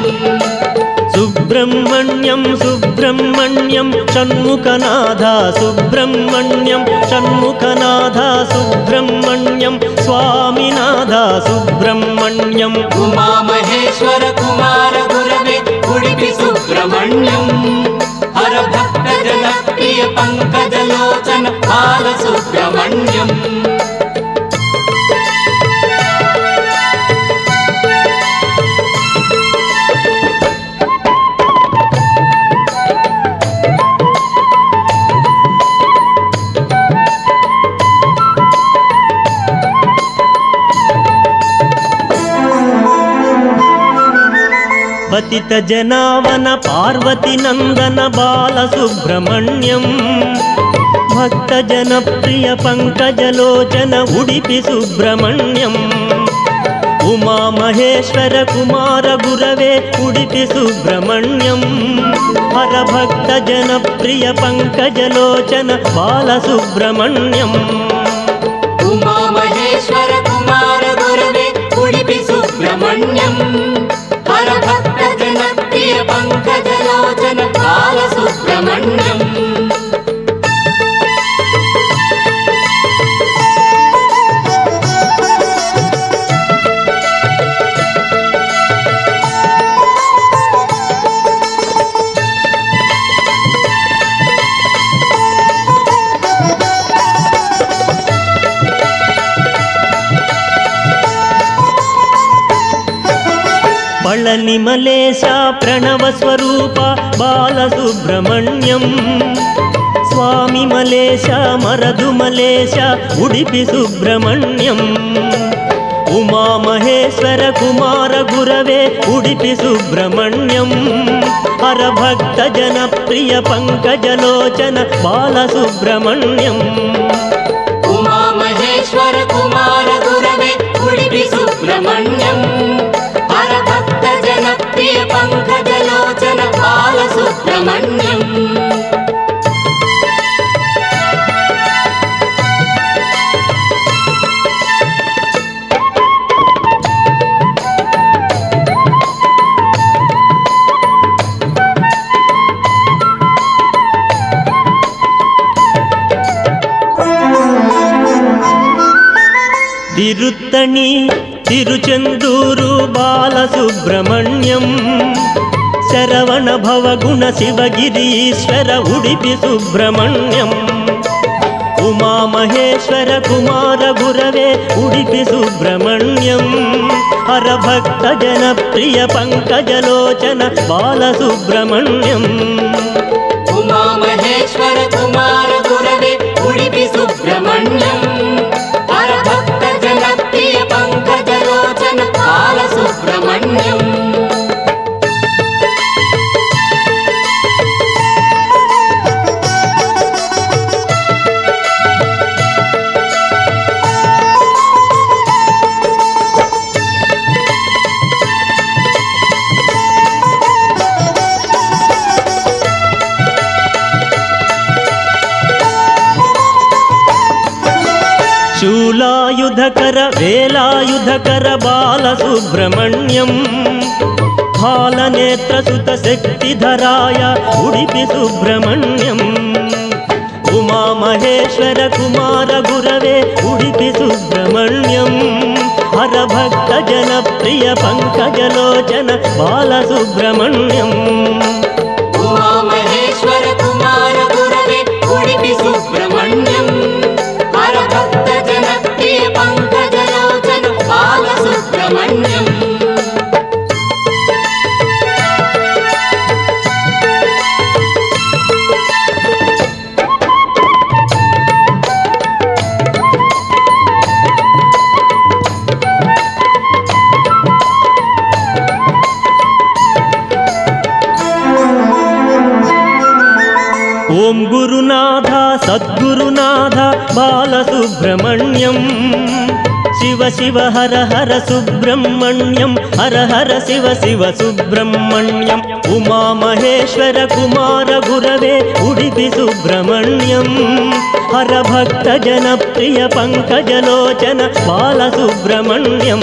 సుబ్రహ్మణ్యం సుబ్రహ్మణ్యం షణ్ముఖనాథ సుబ్రహ్మణ్యం షణ్ముఖనాథ సుబ్రహ్మణ్యం స్వామినాథ సుబ్రహ్మణ్యం. ఉమామహేశ్వర కుమార గురవే ఉడిపి సుబ్రహ్మణ్యం. హరభక్త జనప్రియ పంకజలోచన బాలసుబ్రహ్మణ్యం. పతిత జనావన పార్వతి నందన బాలసుబ్రహ్మణ్యం. భక్త జనప్రియ పంకజలోచన ఉడిపి సుబ్రహ్మణ్యం. ఉమామహేశ్వర కుమార గురవే ఉడిపి సుబ్రహ్మణ్యం. హరభక్త జనప్రియ పంకజలోచన బాలసుబ్రహ్మణ్యం. ఉమామహేశ్వర కుమార గురవే ఉడిపి సుబ్రహ్మణ్యం. హరభక్త జనప్రియ పంకజలోచన బాలసుబ్రహ్మణ్యం. పళని మలేశ ప్రణవ స్వరూప బాలసుబ్రహ్మణ్యం. స్వామి మలేశ మరదు మలేశ ఉడిపి సుబ్రహ్మణ్యం. ఉమామహేశ్వర కుమార గురవే ఉడిపి సుబ్రహ్మణ్యం. హరభక్త జనప్రియ పంకజలోచన బాలసుబ్రహ్మణ్యం. ఉమామహేశ్వర కుమార గురవే ఉడిపి సుబ్రహ్మణ్యం. హరభక్త జనప్రియ పంకజలోచన బాలసుబ్రహ్మణ్యం. తిరుత్తణి తిరుచెందూరు బాలసుబ్రహ్మణ్యం. శరవణ భవగుణ శివగిరీశ్వర ఉడిపి సుబ్రహ్మణ్యం. ఉమామహేశ్వర కుమార గురవే ఉడిపి సుబ్రహ్మణ్యం. హరభక్త జనప్రియ పంకజలోచన బాలసుబ్రహ్మణ్యం. ఉమామహేశ్వర కుమార గురవే ఉడిపి సుబ్రహ్మణ్యం. హరభక్త జనప్రియ పంకజలోచన బాలసుబ్రహ్మణ్యం. శూలాయుధకర వేలాయుధకర బాలసుబ్రహ్మణ్యం. బాలనేత్రసుత శక్తిధరాయ ఉడిపి సుబ్రహ్మణ్యం. ఉమామహేశ్వర కుమార గురవే ఉడిపి సుబ్రహ్మణ్యం. హరభక్త జనప్రియ పంకజలోచన బాలసుబ్రహ్మణ్యం. ఉమామహేశ్వర కుమార గురవే ఉడిపి సుబ్రహ్మణ్యం. ಸದ್ಗುರುನಾಥ ಬಾಲಸುಬ್ರಹ್ಮಣ್ಯಂ ಶಿವ ಶಿವ ಹರ ಹರ ಸುಬ್ರಹ್ಮಣ್ಯಂ ಹರ ಹರ ಶಿವ ಶಿವ ಸುಬ್ರಹ್ಮಣ್ಯಂ ಉಮಾ ಮಹೇಶ್ವರ ಕುಮಾರ ಗುರವೇ ಉಡುಪಿ ಸುಬ್ರಹ್ಮಣ್ಯಂ ಹರ ಭಕ್ತ ಜನಪ್ರಿಯ ಪಂಕಜಲೋಚನ ಬಾಲಸುಬ್ರಹ್ಮಣ್ಯಂ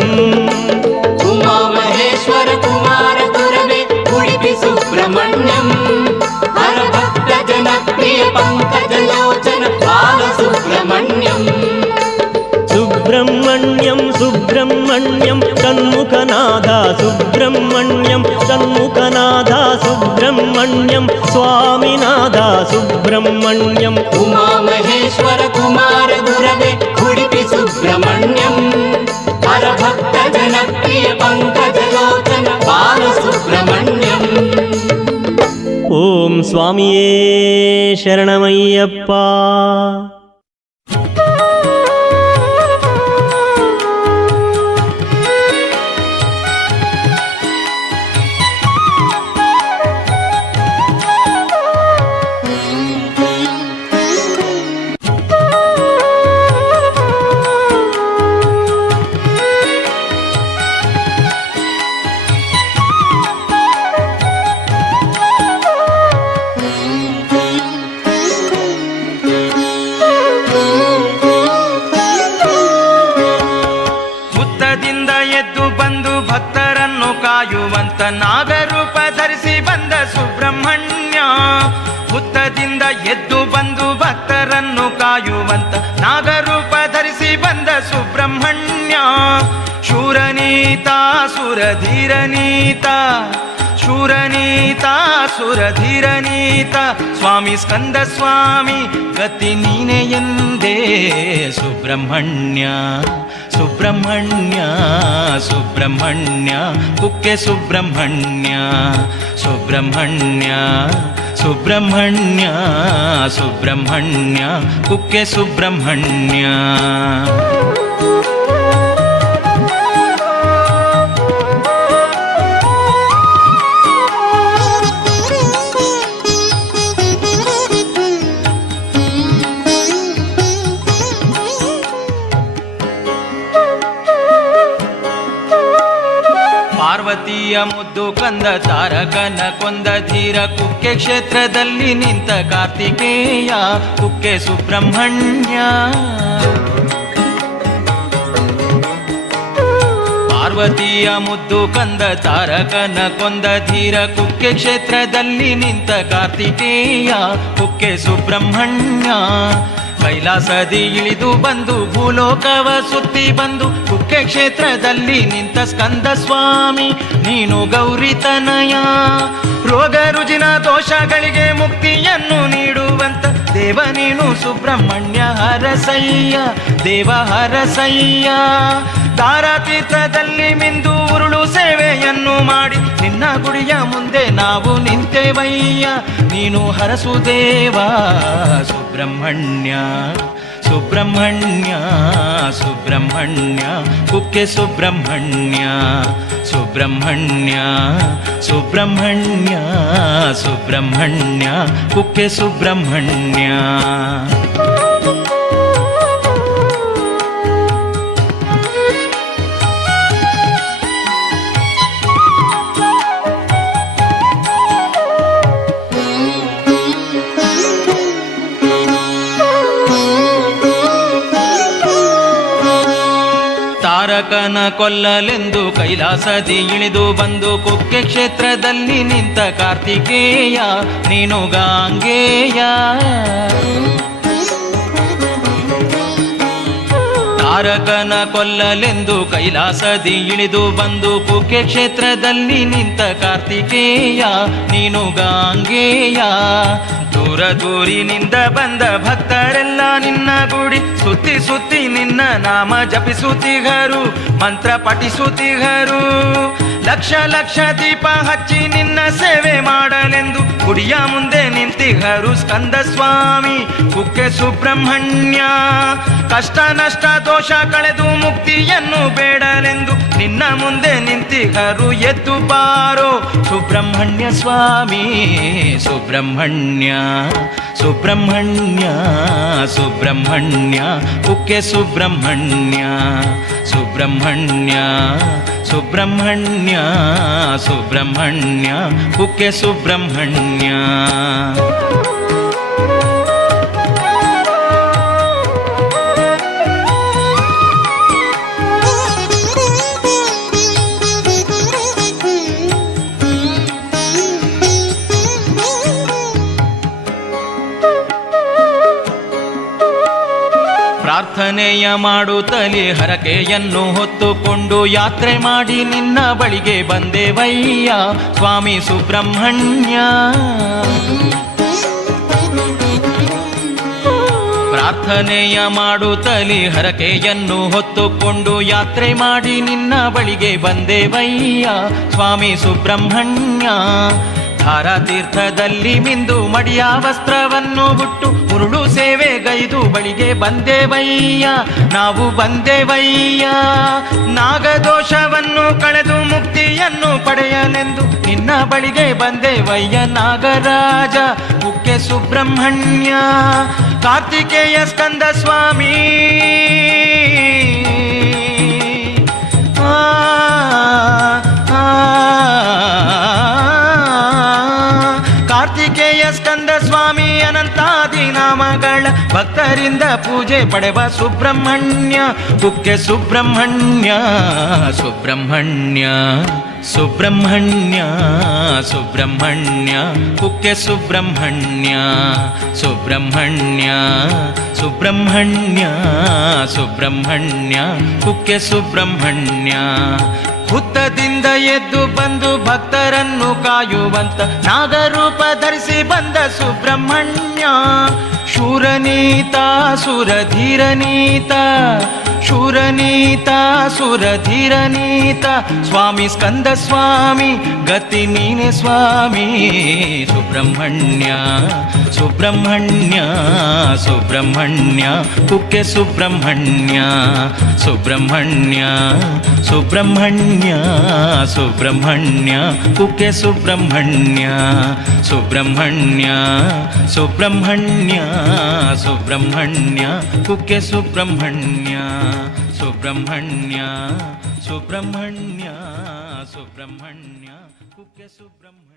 ಉಮಾ ಮಹೇಶ್ವರ ಕುಮಾರ ಗುರವೇ ಉಡುಪಿ ಸುಬ್ರಹ್ಮಣ್ಯಂ ಹರ ಭಕ್ತ ಜನಪ್ರಿಯ ಪಂಕಜಲೋಚನ ಬಾಲಸುಬ್ರಹ್ಮಣ್ಯಂ ಸುಬ್ರಹ್ಮಣ್ಯಂ ಸುಬ್ರಹ್ಮಣ್ಯಂ ಷಣ್ಮುಖನಾಥ ಸುಬ್ರಹ್ಮಣ್ಯಂ ಷಣ್ಮುಖನಾಥ ಸುಬ್ರಹ್ಮಣ್ಯಂ ಸ್ವಾಮಿನಾಥ ಸುಬ್ರಹ್ಮಣ್ಯಂ ಉಮಾ ಮಹೇಶ್ವರ ಕುಮಾರ ಗುರವೇ ಉಡುಪಿ ಸುಬ್ರಹ್ಮಣ್ಯಂ ಹರ ಭಕ್ತ ಜನಪ್ರಿಯ ಪಂಕಜಲೋಚನ ಬಾಲಸುಬ್ರಹ್ಮಣ್ಯಂ ಓಂ ಸ್ವಾಮಿಯೇ ಶರಣಮಯ್ಯಪ್ಪ. ನಾಗರೂಪ ಧರಿಸಿ ಬಂದ ಸುಬ್ರಹ್ಮಣ್ಯ, ಹುತ್ತದಿಂದ ಎದ್ದು ಬಂದು ಭಕ್ತರನ್ನು ಕಾಯುವಂತ ನಾಗರೂಪ ಧರಿಸಿ ಬಂದ ಸುಬ್ರಹ್ಮಣ್ಯ. ಶೂರನೀತ ಸುರಧೀರನೀತ, ಶೂರನೀತ ಸುರಧೀರನೀತ, ಸ್ವಾಮಿ ಸ್ಕಂದ ಸ್ವಾಮಿ ಗತಿ ನೀನೆ ಎಂದೇ ಸುಬ್ರಹ್ಮಣ್ಯ. ಸುಬ್ರಹ್ಮಣ್ಯ ಸುಬ್ರಹ್ಮಣ್ಯ ಕುಕ್ಕೆ ಸುಬ್ರಹ್ಮಣ್ಯ, ಸುಬ್ರಹ್ಮಣ್ಯ ಸುಬ್ರಹ್ಮಣ್ಯ ಸುಬ್ರಹ್ಮಣ್ಯ ಕುಕ್ಕೆ ಸುಬ್ರಹ್ಮಣ್ಯ. ಪಾರ್ವತಿಯ ಮುದ್ದು ಕಂದ ತಾರಕನ ಕೊಂದ ಧೀರ ಕುಕ್ಕೆ ಕ್ಷೇತ್ರದಲ್ಲಿ ನಿಂತ ಕಾರ್ತಿಕೇಯ ಕುಕ್ಕೆ ಸುಬ್ರಹ್ಮಣ್ಯ. ಪಾರ್ವತಿಯ ಮುದ್ದು ಕಂದ ತಾರಕನ ಕೊಂದ ಧೀರ ಕುಕ್ಕೆ ಕ್ಷೇತ್ರದಲ್ಲಿ ನಿಂತ ಕಾರ್ತಿಕೇಯ ಕುಕ್ಕೆ ಸುಬ್ರಹ್ಮಣ್ಯ. ಕೈಲಾಸದಿ ಇಳಿದು ಬಂದು ಭೂಲೋಕವ ಸುತ್ತಿ ಬಂದು ಕುಕ್ಕೆ ಕ್ಷೇತ್ರದಲ್ಲಿ ನಿಂತ ಸ್ಕಂದ ಸ್ವಾಮಿ ನೀನು ಗೌರಿತನಯ. ರೋಗ ರುಜಿನ ದೋಷಗಳಿಗೆ ಮುಕ್ತಿಯನ್ನು ನೀಡುವಂತ ದೇವ ನೀನು ಸುಬ್ರಹ್ಮಣ್ಯ ಹರಸಯ್ಯ, ದೇವ ಹರಸಯ್ಯ. ದಾರಾತೀರ್ಥದಲ್ಲಿ ಮಿಂದು ಉರುಳು ಸೇವೆಯನ್ನು ಮಾಡಿ ನಿನ್ನ ಗುಡಿಯ ಮುಂದೆ ನಾವು ನಿಂತೆವಯ್ಯ, ನೀನು ಹರಸುದೇವ ಸುಬ್ರಹ್ಮಣ್ಯ. ಸುಬ್ರಹ್ಮಣ್ಯ ಸುಬ್ರಹ್ಮಣ್ಯ ಕುಕ್ಕೆ ಸುಬ್ರಹ್ಮಣ್ಯ, ಸುಬ್ರಹ್ಮಣ್ಯ ಸುಬ್ರಹ್ಮಣ್ಯ ಸುಬ್ರಹ್ಮಣ್ಯ ಕುಕ್ಕೆ ಸುಬ್ರಹ್ಮಣ್ಯ. ತಾರಕನ ಕೊಲ್ಲಲೆಂದು ಕೈಲಾಸದಿ ಇಳಿದು ಬಂದು ಕುಕ್ಕೆ ಕ್ಷೇತ್ರದಲ್ಲಿ ನಿಂತ ಕಾರ್ತಿಕೇಯ ನೀನು ಗಾಂಗೇಯ. ತಾರಕನ ಕೊಲ್ಲಲೆಂದು ಕೈಲಾಸದಿ ಇಳಿದು ಬಂದು ಕುಕ್ಕೆ ಕ್ಷೇತ್ರದಲ್ಲಿ ನಿಂತ ಕಾರ್ತಿಕೇಯ ನೀನು ಗಾಂಗೇಯ. ದೂರ ದೂರಿನಿಂದ ಬಂದ ಭಕ್ತರೆಲ್ಲ ನಿನ್ನ ಗುಡಿ ಸುತ್ತಿ ಸುತ್ತಿ ನಿನ್ನ ನಾಮ ಜಪಿಸುತ್ತಿಗರು, ಮಂತ್ರ ಪಠಿಸುತ್ತಿಗರು. ಲಕ್ಷ ಲಕ್ಷ ದೀಪ ಹಚ್ಚಿ ನಿನ್ನ ಸೇವೆ ಮಾಡಲೆಂದು ಗುಡಿಯ ಮುಂದೆ ನಿಂತಿಗರು ಸ್ಕಂದ ಸ್ವಾಮಿ ಕುಕ್ಕೆ ಸುಬ್ರಹ್ಮಣ್ಯ. ಕಷ್ಟ ನಷ್ಟ ದೋಷ ಕಳೆದು ಮುಕ್ತಿಯನ್ನು ಬೇಡಲೆಂದು ನಿನ್ನ ಮುಂದೆ ನಿಂತಿಗರು ಎದ್ದು ಬಾರೋ ಸುಬ್ರಹ್ಮಣ್ಯ ಸ್ವಾಮಿ. ಸುಬ್ರಹ್ಮಣ್ಯ ಸುಬ್ರಹ್ಮಣ್ಯ ಸುಬ್ರಹ್ಮಣ್ಯ ಕುಕ್ಕೆ ಸುಬ್ರಹ್ಮಣ್ಯ ಸುಬ್ರಹ್ಮಣ್ಯ ಸುಬ್ರಹ್ಮಣ್ಯ ಸುಬ್ರಹ್ಮಣ್ಯ ಕುಕ್ಕೆ ಸುಬ್ರಹ್ಮಣ್ಯ. ಪ್ರಾರ್ಥನೆಯ ಮಾಡುತ್ತಲೇ ಹರಕೆಯನ್ನು ಹೊತ್ತುಕೊಂಡು ಯಾತ್ರೆ ಮಾಡಿ ನಿನ್ನ ಬಳಿಗೆ ಬಂದೆವಯ್ಯ ಸ್ವಾಮಿ ಸುಬ್ರಹ್ಮಣ್ಯ. ಪ್ರಾರ್ಥನೆಯ ಮಾಡುತ್ತಲೇ ಹರಕೆಯನ್ನು ಹೊತ್ತುಕೊಂಡು ಯಾತ್ರೆ ಮಾಡಿ ನಿನ್ನ ಬಳಿಗೆ ಬಂದೆವಯ್ಯ ಸ್ವಾಮಿ ಸುಬ್ರಹ್ಮಣ್ಯ. ಧಾರಾತೀರ್ಥದಲ್ಲಿ ಮಿಂದು ಮಡಿಯ ವಸ್ತ್ರವನ್ನು ಬಿಟ್ಟು ಉರುಳು ಸೇವೆಗೈದು ಬಳಿಗೆ ಬಂದೆವಯ್ಯ ನಾವು ಬಂದೆವಯ್ಯ. ನಾಗದೋಷವನ್ನು ಕಳೆದು ಮುಕ್ತಿಯನ್ನು ಪಡೆಯಲೆಂದು ನಿನ್ನ ಬಳಿಗೆ ಬಂದೆವಯ್ಯ ನಾಗರಾಜ ಕುಕ್ಕೆ ಸುಬ್ರಹ್ಮಣ್ಯ. ಕಾರ್ತಿಕೇಯ ಸ್ಕಂದ ಸ್ವಾಮಿ ಕಾರ್ತಿಕೇಯ ಸ್ಕಂದ ಸ್ವಾಮಿ ಅನಂತಾದಿ ನಾಮಗಳ ಭಕ್ತರಿಂದ ಪೂಜೆ ಪಡೆವ ಸುಬ್ರಹ್ಮಣ್ಯ ಕುಕ್ಕೆ ಸುಬ್ರಹ್ಮಣ್ಯ ಸುಬ್ರಹ್ಮಣ್ಯ ಸುಬ್ರಹ್ಮಣ್ಯ ಸುಬ್ರಹ್ಮಣ್ಯ ಕುಕ್ಕೆ ಸುಬ್ರಹ್ಮಣ್ಯ ಸುಬ್ರಹ್ಮಣ್ಯ ಸುಬ್ರಹ್ಮಣ್ಯ ಸುಬ್ರಹ್ಮಣ್ಯ ಕುಕ್ಕೆ ಸುಬ್ರಹ್ಮಣ್ಯ. ಹುತ್ತದಿಂದ ಎದ್ದು ಬಂದು ಭಕ್ತರನ್ನು ಕಾಯುವಂತ ನಾಗರೂಪ ಧರಿಸಿ ಬಂದ ಸುಬ್ರಹ್ಮಣ್ಯ. ಶೂರನೀತ ಸುರಧೀರನೀತ ಶೂರನೀತ ಸುರಧೀರನೀತ ಸ್ವಾಮಿ ಸ್ಕಂದ ಸ್ವಾಮಿ ಗತಿ ನೀನೆ ಸ್ವಾಮಿ ಸುಬ್ರಹ್ಮಣ್ಯ ಸುಬ್ರಹ್ಮಣ್ಯ ಸುಬ್ರಹ್ಮಣ್ಯ ಕುಕ್ಕೆ ಸುಬ್ರಹ್ಮಣ್ಯ ಸುಬ್ರಹ್ಮಣ್ಯ ಸುಬ್ರಹ್ಮಣ್ಯ ಸುಬ್ರಹ್ಮಣ್ಯ ಕುಕ್ಕೆ ಸುಬ್ರಹ್ಮಣ್ಯ ಸುಬ್ರಹ್ಮಣ್ಯ ಸುಬ್ರಹ್ಮಣ್ಯ ಸುಬ್ರಹ್ಮಣ್ಯ ಕುಕ್ಕೆ ಸುಬ್ರಹ್ಮಣ್ಯ ಸುಬ್ರಹ್ಮಣ್ಯ ಸುಬ್ರಹ್ಮಣ್ಯ ಸುಬ್ರಹ್ಮಣ್ಯ ಕುಕ್ಕೆ ಸುಬ್ರಹ್ಮಣ್ಯ.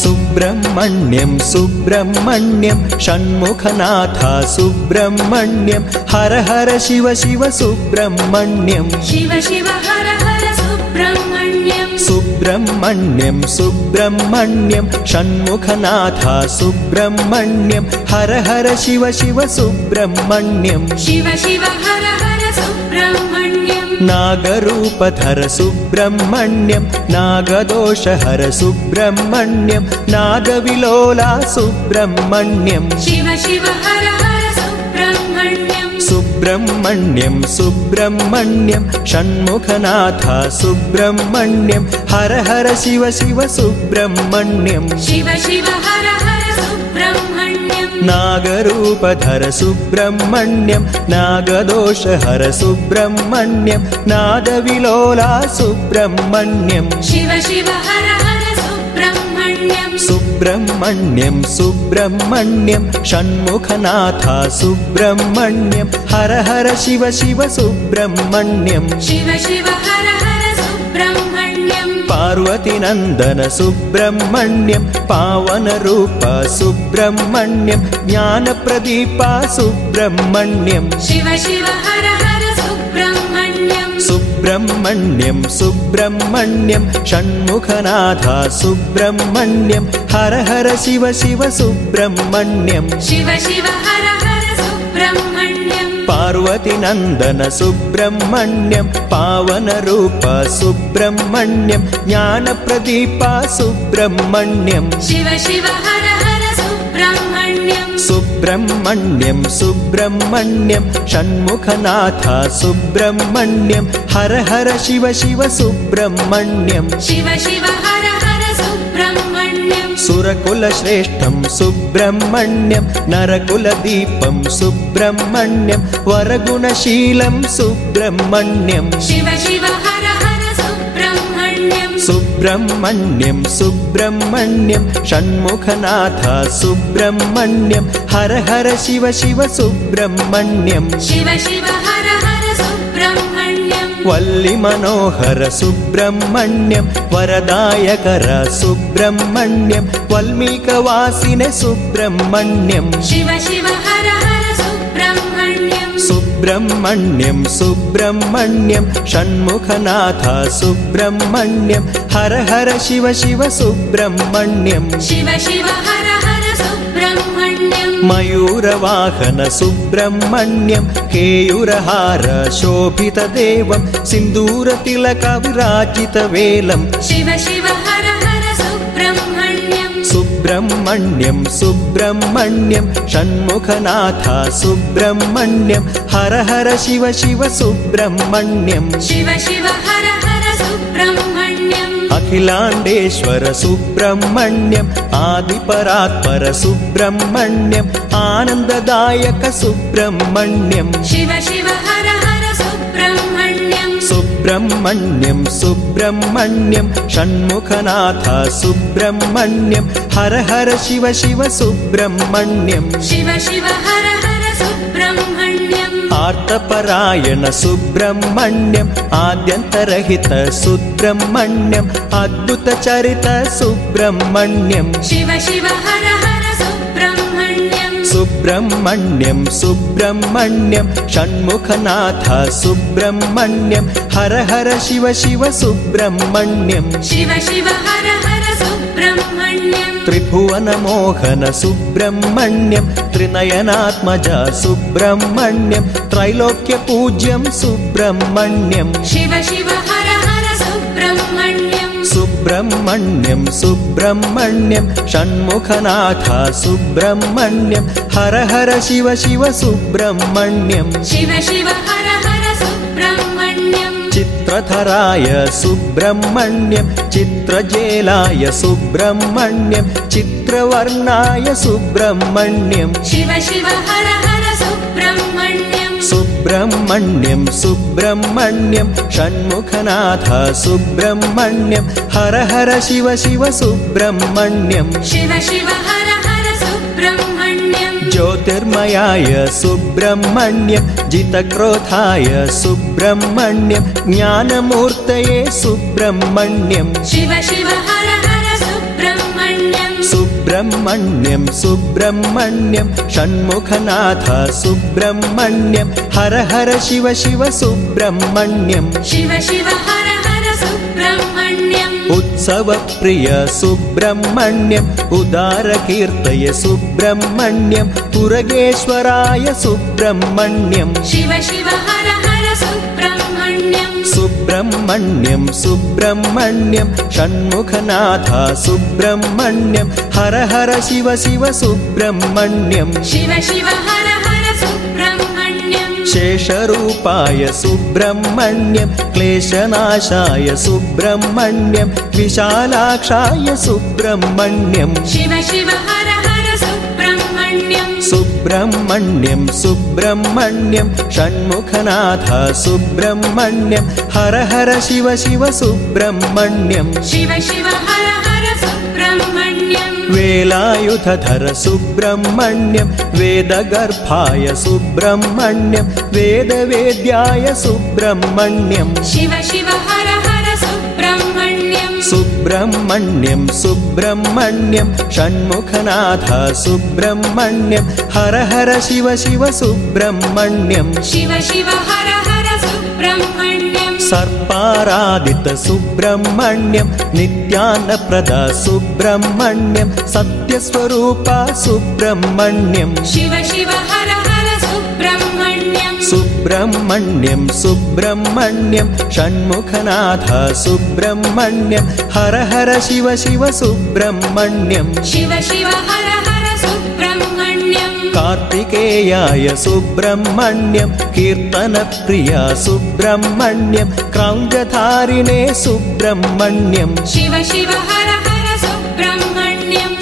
ಸುಬ್ರಹ್ಮಣ್ಯಂ ಸುಬ್ರಹ್ಮಣ್ಯಂ ಷಣ್ಮುಖನಾಥ ಸುಬ್ರಹ್ಮಣ್ಯಂ ಹರ ಹರ ಶಿವ ಶಿವ ಸುಬ್ರಹ್ಮಣ್ಯಂ ಶಿವ ಶಿವ ಹರ ಹರ ಸುಬ್ರಹ್ಮಣ್ಯಂ ಸುಬ್ರಹ್ಮಣ್ಯಂ ಸುಬ್ರಹ್ಮಣ್ಯಂ ಷಣ್ಮುಖನಾಥ ಸುಬ್ರಹ್ಮಣ್ಯಂ ಹರ ಹರ ಶಿವ ಶಿವ ಸುಬ್ರಹ್ಮಣ್ಯಂ ಶಿವ ಶಿವ ಹರ ಹರ ಸುಬ್ರಹ್ಮಣ್ಯಂ ನಾಗರೂಪಧರ ಸುಬ್ರಹ್ಮಣ್ಯಂ ನಾಗದೋಷಹರ ಸುಬ್ರಹ್ಮಣ್ಯಂ ನಾಗವಿಲೋಲ ಸುಬ್ರಹ್ಮಣ್ಯಂ ಶಿವ ಶಿವ ಹರ ಹರ ಸುಬ್ರಹ್ಮಣ್ಯಂ ಸುಬ್ರಹ್ಮಣ್ಯಂ ಸುಬ್ರಹ್ಮಣ್ಯಂ ಷಣ್ಮುಖನಾಥ ಸುಬ್ರಹ್ಮಣ್ಯಂ ಹರ ಹರ ಶಿವ ಶಿವ ಸುಬ್ರಹ್ಮಣ್ಯಂ ಶಿವ ಶಿವ ಹರ ಹರ ಸುಬ್ರಹ್ಮಣ್ಯಂ ನಾಗರೂಪಧರ ಸುಬ್ರಹ್ಮಣ್ಯಂ ನಾಗದೋಷಹರ ಸುಬ್ರಹ್ಮಣ್ಯಂ ನಾದವಿಲೋಲ ಸುಬ್ರಹ್ಮಣ್ಯಂ ಶಿವ ಶಿವ ಹರ ಹರ ಸುಬ್ರಹ್ಮಣ್ಯಂ ಸುಬ್ರಹ್ಮಣ್ಯಂ ಸುಬ್ರಹ್ಮಣ್ಯಂ ಷಣ್ಮುಖನಾಥ ಸುಬ್ರಹ್ಮಣ್ಯಂ ಹರ ಹರ ಶಿವ ಶಿವ ಸುಬ್ರಹ್ಮಣ್ಯಂ ಶಿವ ಶಿವ ಹರ ಹರ ಸುಬ್ರಹ್ಮಣ್ಯಂ ಪಾರ್ವತಿನಂದನ ಸುಬ್ರಹ್ಮಣ್ಯಂ ಪಾವನ ರೂಪ ಸುಬ್ರಹ್ಮಣ್ಯಂ ಜ್ಞಾನ ಪ್ರದೀಪ ಸುಬ್ರಹ್ಮಣ್ಯಂ ಶಿವ ಶಿವ ಹರ ಹರ ಸುಬ್ರಹ್ಮಣ್ಯಂ ಸುಬ್ರಹ್ಮಣ್ಯಂ ಸುಬ್ರಹ್ಮಣ್ಯಂ ಷಣ್ಮುಖನಾಥ ಸುಬ್ರಹ್ಮಣ್ಯಂ ಹರ ಹರ ಶಿವ ಶಿವ ಸುಬ್ರಹ್ಮಣ್ಯಂ ಶಿವ ಶಿವ ಹರ ಹರ ಸುಬ್ರಹ್ಮಣ್ಯಂ ಪಾರ್ವತಿನಂದನ ಸುಬ್ರಹ್ಮಣ್ಯಂ ಪಾವನ ರೂಪ ಸುಬ್ರಹ್ಮಣ್ಯಂ ಜ್ಞಾನ ಪ್ರದೀಪ ಸುಬ್ರಹ್ಮಣ್ಯಂ ಶಿವ ಶಿವ ಹರ ಹರ ಸುಬ್ರಹ್ಮಣ್ಯಂ ಸುಬ್ರಹ್ಮಣ್ಯಂ ಸುಬ್ರಹ್ಮಣ್ಯಂ ಷಣ್ಮುಖನಾಥ ಸುಬ್ರಹ್ಮಣ್ಯಂ ಹರ ಹರ ಶಿವ ಶಿವ ಸುಬ್ರಹ್ಮಣ್ಯಂ ಶಿವ ಶಿವ ಹರ ಹರ ಸುಬ್ರಹ್ಮಣ್ಯಂ सुरकुलश्रेष्ठं सुब्रह्मण्यं नरकुलदीपं सुब्रह्मण्यं वरगुणशीलं सुब्रह्मण्यं शिव शिव हर हर सुब्रह्मण्यं सुब्रह्मण्यं सुब्रह्मण्यं षण्मुखनाथ सुब्रह्मण्यं हर हर शिव शिव सुब्रह्मण्यं शिव शिव हर हर सुब्रह्मण्यं वल्लिमनोहर सुब्रह्मण्यं वरदायकर सुब्रह्मण्यं वल्मीकवासिने सुब्रह्मण्यं शिव शिव हर हर सुब्रह्मण्यं सुब्रह्मण्यं सुब्रह्मण्यं षण्मुखनाथ सुब्रह्मण्यं हर हर शिव शिव सुब्रह्मण्यं शिव शिव हर हर सुब्रह्मण्यं मयूरवाहन सुब्रह्मण्यं केयूरहार शोभितदेवं सिन्दूरतिलकविराजितवेलं शिव शिव हर हर सुब्रह्मण्यं सुब्रह्मण्यं सुब्रह्मण्यं षण्मुखनाथ सुब्रह्मण्यं हर हर शिव शिव सुब्रह्मण्यं शिव शिव हर हर सुब्रह्मण्यं अखिलाण्डेश्वर सुब्रह्मण्यं आदिपरात्पर सुब्रह्मण्यं आनन्ददायक सुब्रह्मण्यं शिव शिव हर हर सुब्रह्मण्यं सुब्रह्मण्यं सुब्रह्मण्यं षण्मुखनाथ सुब्रह्मण्यं हर हर शिव शिव सुब्रह्मण्यं शिव शिव हर हर सुब्रह्मण्यं आर्तपरायण सुब्रह्मण्यं आद्यन्तरहित सुब्रह्मण्यं अद्भुतचरित सुब्रह्मण्यं शिव शिव हर हर सुब्रह्मण्यं सुब्रह्मण्यं सुब्रह्मण्यं षण्मुखनाथ सुब्रह्मण्यं हर हर शिव शिव सुब्रह्मण्यं शिव शिव हर हर सुब्रह्मण्यं त्रिभुवनमोहन सुब्रह्मण्यं त्रिनयनात्मज सुब्रह्मण्यं त्रैलोक्यपूज्यं सुब्रह्मण्यं शिव शिव हर हर सुब्रह्मण्यं सुब्रह्मण्यं सुब्रह्मण्यं षण्मुखनाथ सुब्रह्मण्यं हर हर शिव शिव सुब्रह्मण्यं शिव शिव हर हर सुब्रह्मण्यं चित्रधराय सुब्रह्मण्यं चित्रजेलाय सुब्रह्मण्यं चित्रवर्णाय सुब्रह्मण्यं शिव शिव हर हर सुब्रह्मण्यं सुब्रह्मण्यं सुब्रह्मण्यं षण्मुखनाथ सुब्रह्मण्यं हर हर शिव शिव सुब्रह्मण्यं शिव शिव हर हर सुब्रह्मण्यं ज्योतिर्मयाय सुब्रह्मण्यं जितक्रोधाय सुब्रह्मण्यं ज्ञानमूर्तये सुब्रह्मण्यं शिव शिव हर हर सुब्रह्मण्यं सुब्रह्मण्यं सुब्रह्मण्यं षण्मुखनाथ सुब्रह्मण्यं हर हर शिव शिव सुब्रह्मण्यं शिव शिव हर हर सुब्रह्मण्यं उत्सवप्रिय सुब्रह्मण्यं उदारकीर्तय सुब्रह्मण्यं पुरगेश्वराय सुब्रह्मण्यं शिव शिव हर हर सुब्रह्मण्यं सुब्रह्मण्यं सुब्रह्मण्यं षण्मुखनाथ सुब्रह्मण्यं हर हर शिव शिव सुब्रह्मण्यं शिव शिव हर हर सुब्रह्मण्यं शेषरूपाय सुब्रह्मण्यं क्लेशनाशाय सुब्रह्मण्यं विशालाक्षाय सुब्रह्मण्यं शिव शिव हर हर सुब्रह्मण्यं सुब्रह्मण्यं सुब्रह्मण्यं षण्मुखनाथ सुब्रह्मण्यं हर हर शिव शिव सुब्रह्मण्यं शिव शिव हर हर सुब्रह्मण्यं वेलायुधधर सुब्रह्मण्यं वेदगर्भाय सुब्रह्मण्यं वेदवेद्याय सुब्रह्मण्यं शिव शिव हर हर सुब्रह्मण्यं सुब्रह्मण्यं सुब्रह्मण्यं षण्मुखनाथ सुब्रह्मण्यं हर हर शिव शिव सुब्रह्मण्यं शिव शिव हर हर सुब्रह्मण्यं सर्पारादित सुब्रह्मण्यं नित्यानप्रद सुब्रह्मण्यं सत्यस्वरूप सुब्रह्मण्यं शिव शिव हर हर सुब्रह्मण्यं सुब्रह्मण्यं सुब्रह्मण्यं षण्मुखनाथ सुब्रह्मण्यं हर हर शिव शिव सुब्रह्मण्यं शिव शिव हर हर सुब्रह्मण्यं कार्तिकेयाय सुब्रह्मण्यं कीर्तनप्रिया सुब्रह्मण्यं क्रौञ्चधारिणे सुब्रह्मण्यं शिव शिव हर हर सुब्रह्मण्यं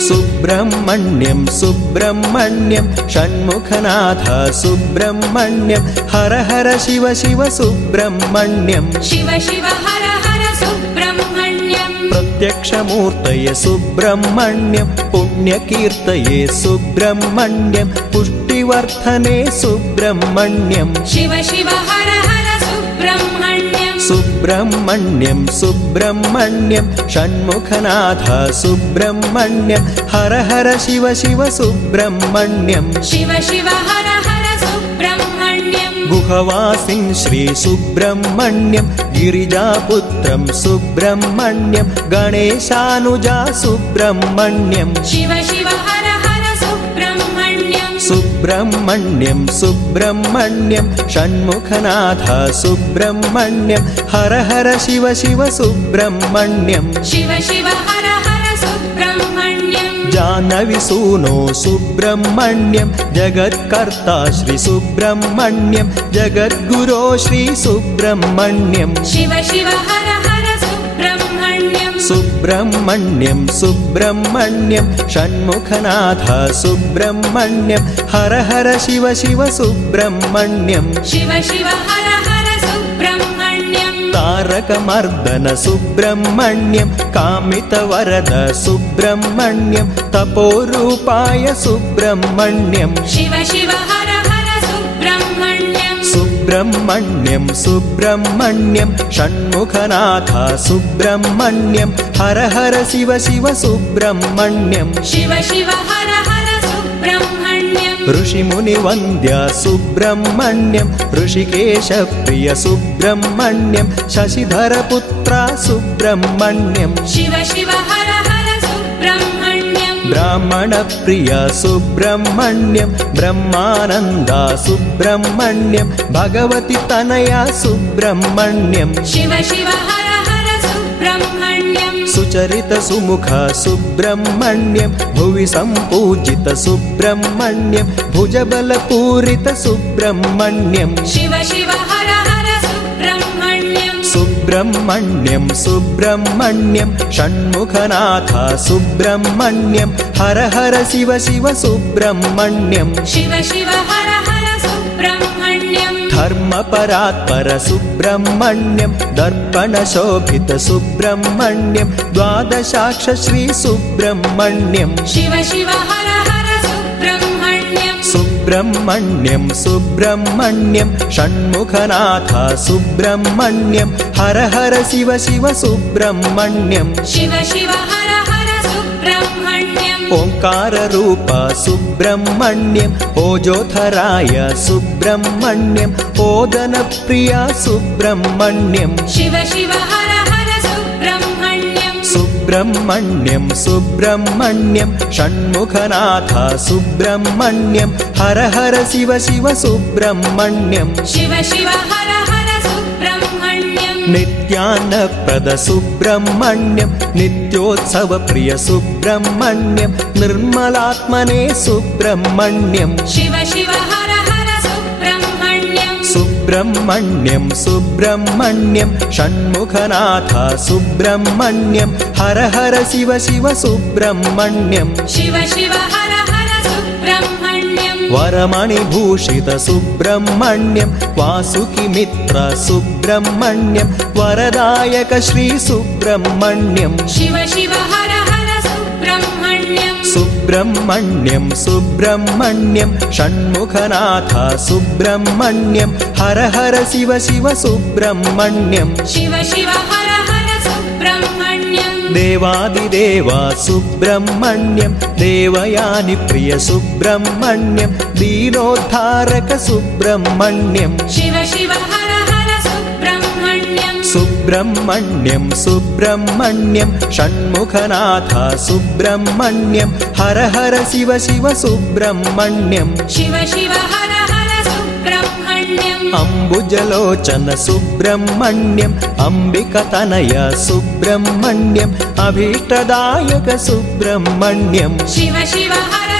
सुब्रह्मण्यं सुब्रह्मण्यं षण्मुखनाथ सुब्रह्मण्यं हर हर शिव शिव सुब्रह्मण्यं शिव शिव हर हर सुब्रह्मण्यं प्रत्यक्षमूर्तये सुब्रह्मण्यं पुण्यकीर्तये सुब्रह्मण्यं पुष्टिवर्धने सुब्रह्मण्यं शिव शिव हर हर सुब्रह्मण्यं सुब्रह्मण्यं सुब्रह्मण्यं षण्मुखनाथ सुब्रह्मण्यं हर हर शिव शिव सुब्रह्मण्यं शिव शिव हर हर सुब्रह्मण्यं गुहवासिं श्री सुब्रह्मण्यं गिरिजापुत्रं सुब्रह्मण्यं गणेशानुजा सुब्रह्मण्यं शिव शिव हर हर सुब्रह्मण्यं सुब्रह्मण्यं सुब्रह्मण्यं षण्मुखनाथ सुब्रह्मण्यं हर हर शिव शिव सुब्रह्मण्यं शिव शिव हर हर सुब्रह्मण्यं जानविसूनो सुब्रह्मण्यं जगत्कर्ता श्री सुब्रह्मण्यं जगद्गुरो श्री सुब्रह्मण्यं शिव शिव हर हर सुब्रह्मण्यं सुब्रह्मण्यं सुब्रह्मण्यं षण्मुखनाथ सुब्रह्मण्यं हर हर शिव शिव सुब्रह्मण्यं शिव शिव हर हर सुब्रह्मण्यं तारकमर्दन सुब्रह्मण्यं कामितवरद सुब्रह्मण्यं तपोरूपाय सुब्रह्मण्यं शिव शिव हर हर सुब्रह्मण्यं सुब्रह्मण्यं सुब्रह्मण्यं षण्मुखनाथ सुब्रह्मण्यं हर हर शिव शिव सुब्रह्मण्यं शिव शिव हर हर सुब्रह्मण्यं ऋषिमुनिवन्द्य सुब्रह्मण्यं ऋषिकेशप्रिय सुब्रह्मण्यं शशिधरपुत्र सुब्रह्मण्यं शिव शिव हर हर सुब्रह्मण्यं ब्राह्मणप्रिय सुब्रह्मण्यं ब्रह्मानन्दा सुब्रह्मण्यं भगवति तनया सुब्रह्मण्यं शिव शिव हर हर सुब्रह्मण्यं सुचरित सुमुख सुब्रह्मण्यं भुवि सम्पूजित सुब्रह्मण्यं भुजबलपूरित सुब्रह्मण्यं शिव शिव हर हर सुब्रह्मण्यं सुब्रह्मण्यं सुब्रह्मण्यं षण्मुखनाथ सुब्रह्मण्यं हर हर शिव शिव सुब्रह्मण्यं शिव शिव हर हर सुब्रह्मण्यं धर्मपरात्पर सुब्रह्मण्यं दर्पणशोभित सुब्रह्मण्यं द्वादशाक्ष श्री सुब्रह्मण्यं शिव शिव हर हर सुब्रह्मण्यं सुब्रह्मण्यं सुब्रह्मण्यं षण्मुखनाथ सुब्रह्मण्यं हर हर शिव शिव सुब्रह्मण्यं शिव शिव हर हर सुब्रह्मण्यं ओङ्काररूप सुब्रह्मण्यं ओजोधराय सुब्रह्मण्यं ओदनप्रिया सुब्रह्मण्यं शिव शिव हर हर सुब्रह्मण्यं सुब्रह्मण्यं सुब्रह्मण्यं षण्मुखनाथ सुब्रह्मण्यं हर हर शिव शिव सुब्रह्मण्यं शिव शिव हर हर सुब्रह्मण्यं नित्यानप्रद सुब्रह्मण्यं नित्योत्सवप्रिय सुब्रह्मण्यं निर्मलात्मने सुब्रह्मण्यं शिव शिव हर हर सुब्रह्मण्यं सुब्रह्मण्यं सुब्रह्मण्यं षण्मुखनाथ सुब्रह्मण्यं हर हर शिव शिव सुब्रह्मण्यं शिव शिव हर हर सुब्रह्मण्यं वरमणिभूषित सुब्रह्मण्यं वासुकिमित्र सुब्रह्मण्यं वरदायक श्री सुब्रह्मण्यं शिव शिव हर हर सुब्रह्मण्यं सुब्रह्मण्यं सुब्रह्मण्यं षण्मुखनाथ सुब्रह्मण्यं हर हर शिव शिव सुब्रह्मण्यं शिव शिव हर हर सुब्रह्मण्यं देवादिदेव सुब्रह्मण्यं देवयानि प्रिय सुब्रह्मण्यं दीनोद्धारक सुब्रह्मण्यं शिव शिव हर हर सुब्रह्मण्यं सुब्रह्मण्यं सुब्रह्मण्यं षण्मुखनाथ सुब्रह्मण्यं हर हर शिव शिव सुब्रह्मण्यं शिव शिव हर हर सुब्रह्मण्यं अम्बुजलोचन सुब्रह्मण्यं अम्बिकतनय सुब्रह्मण्यं अभीष्टदायक सुब्रह्मण्यं शिव शिव हर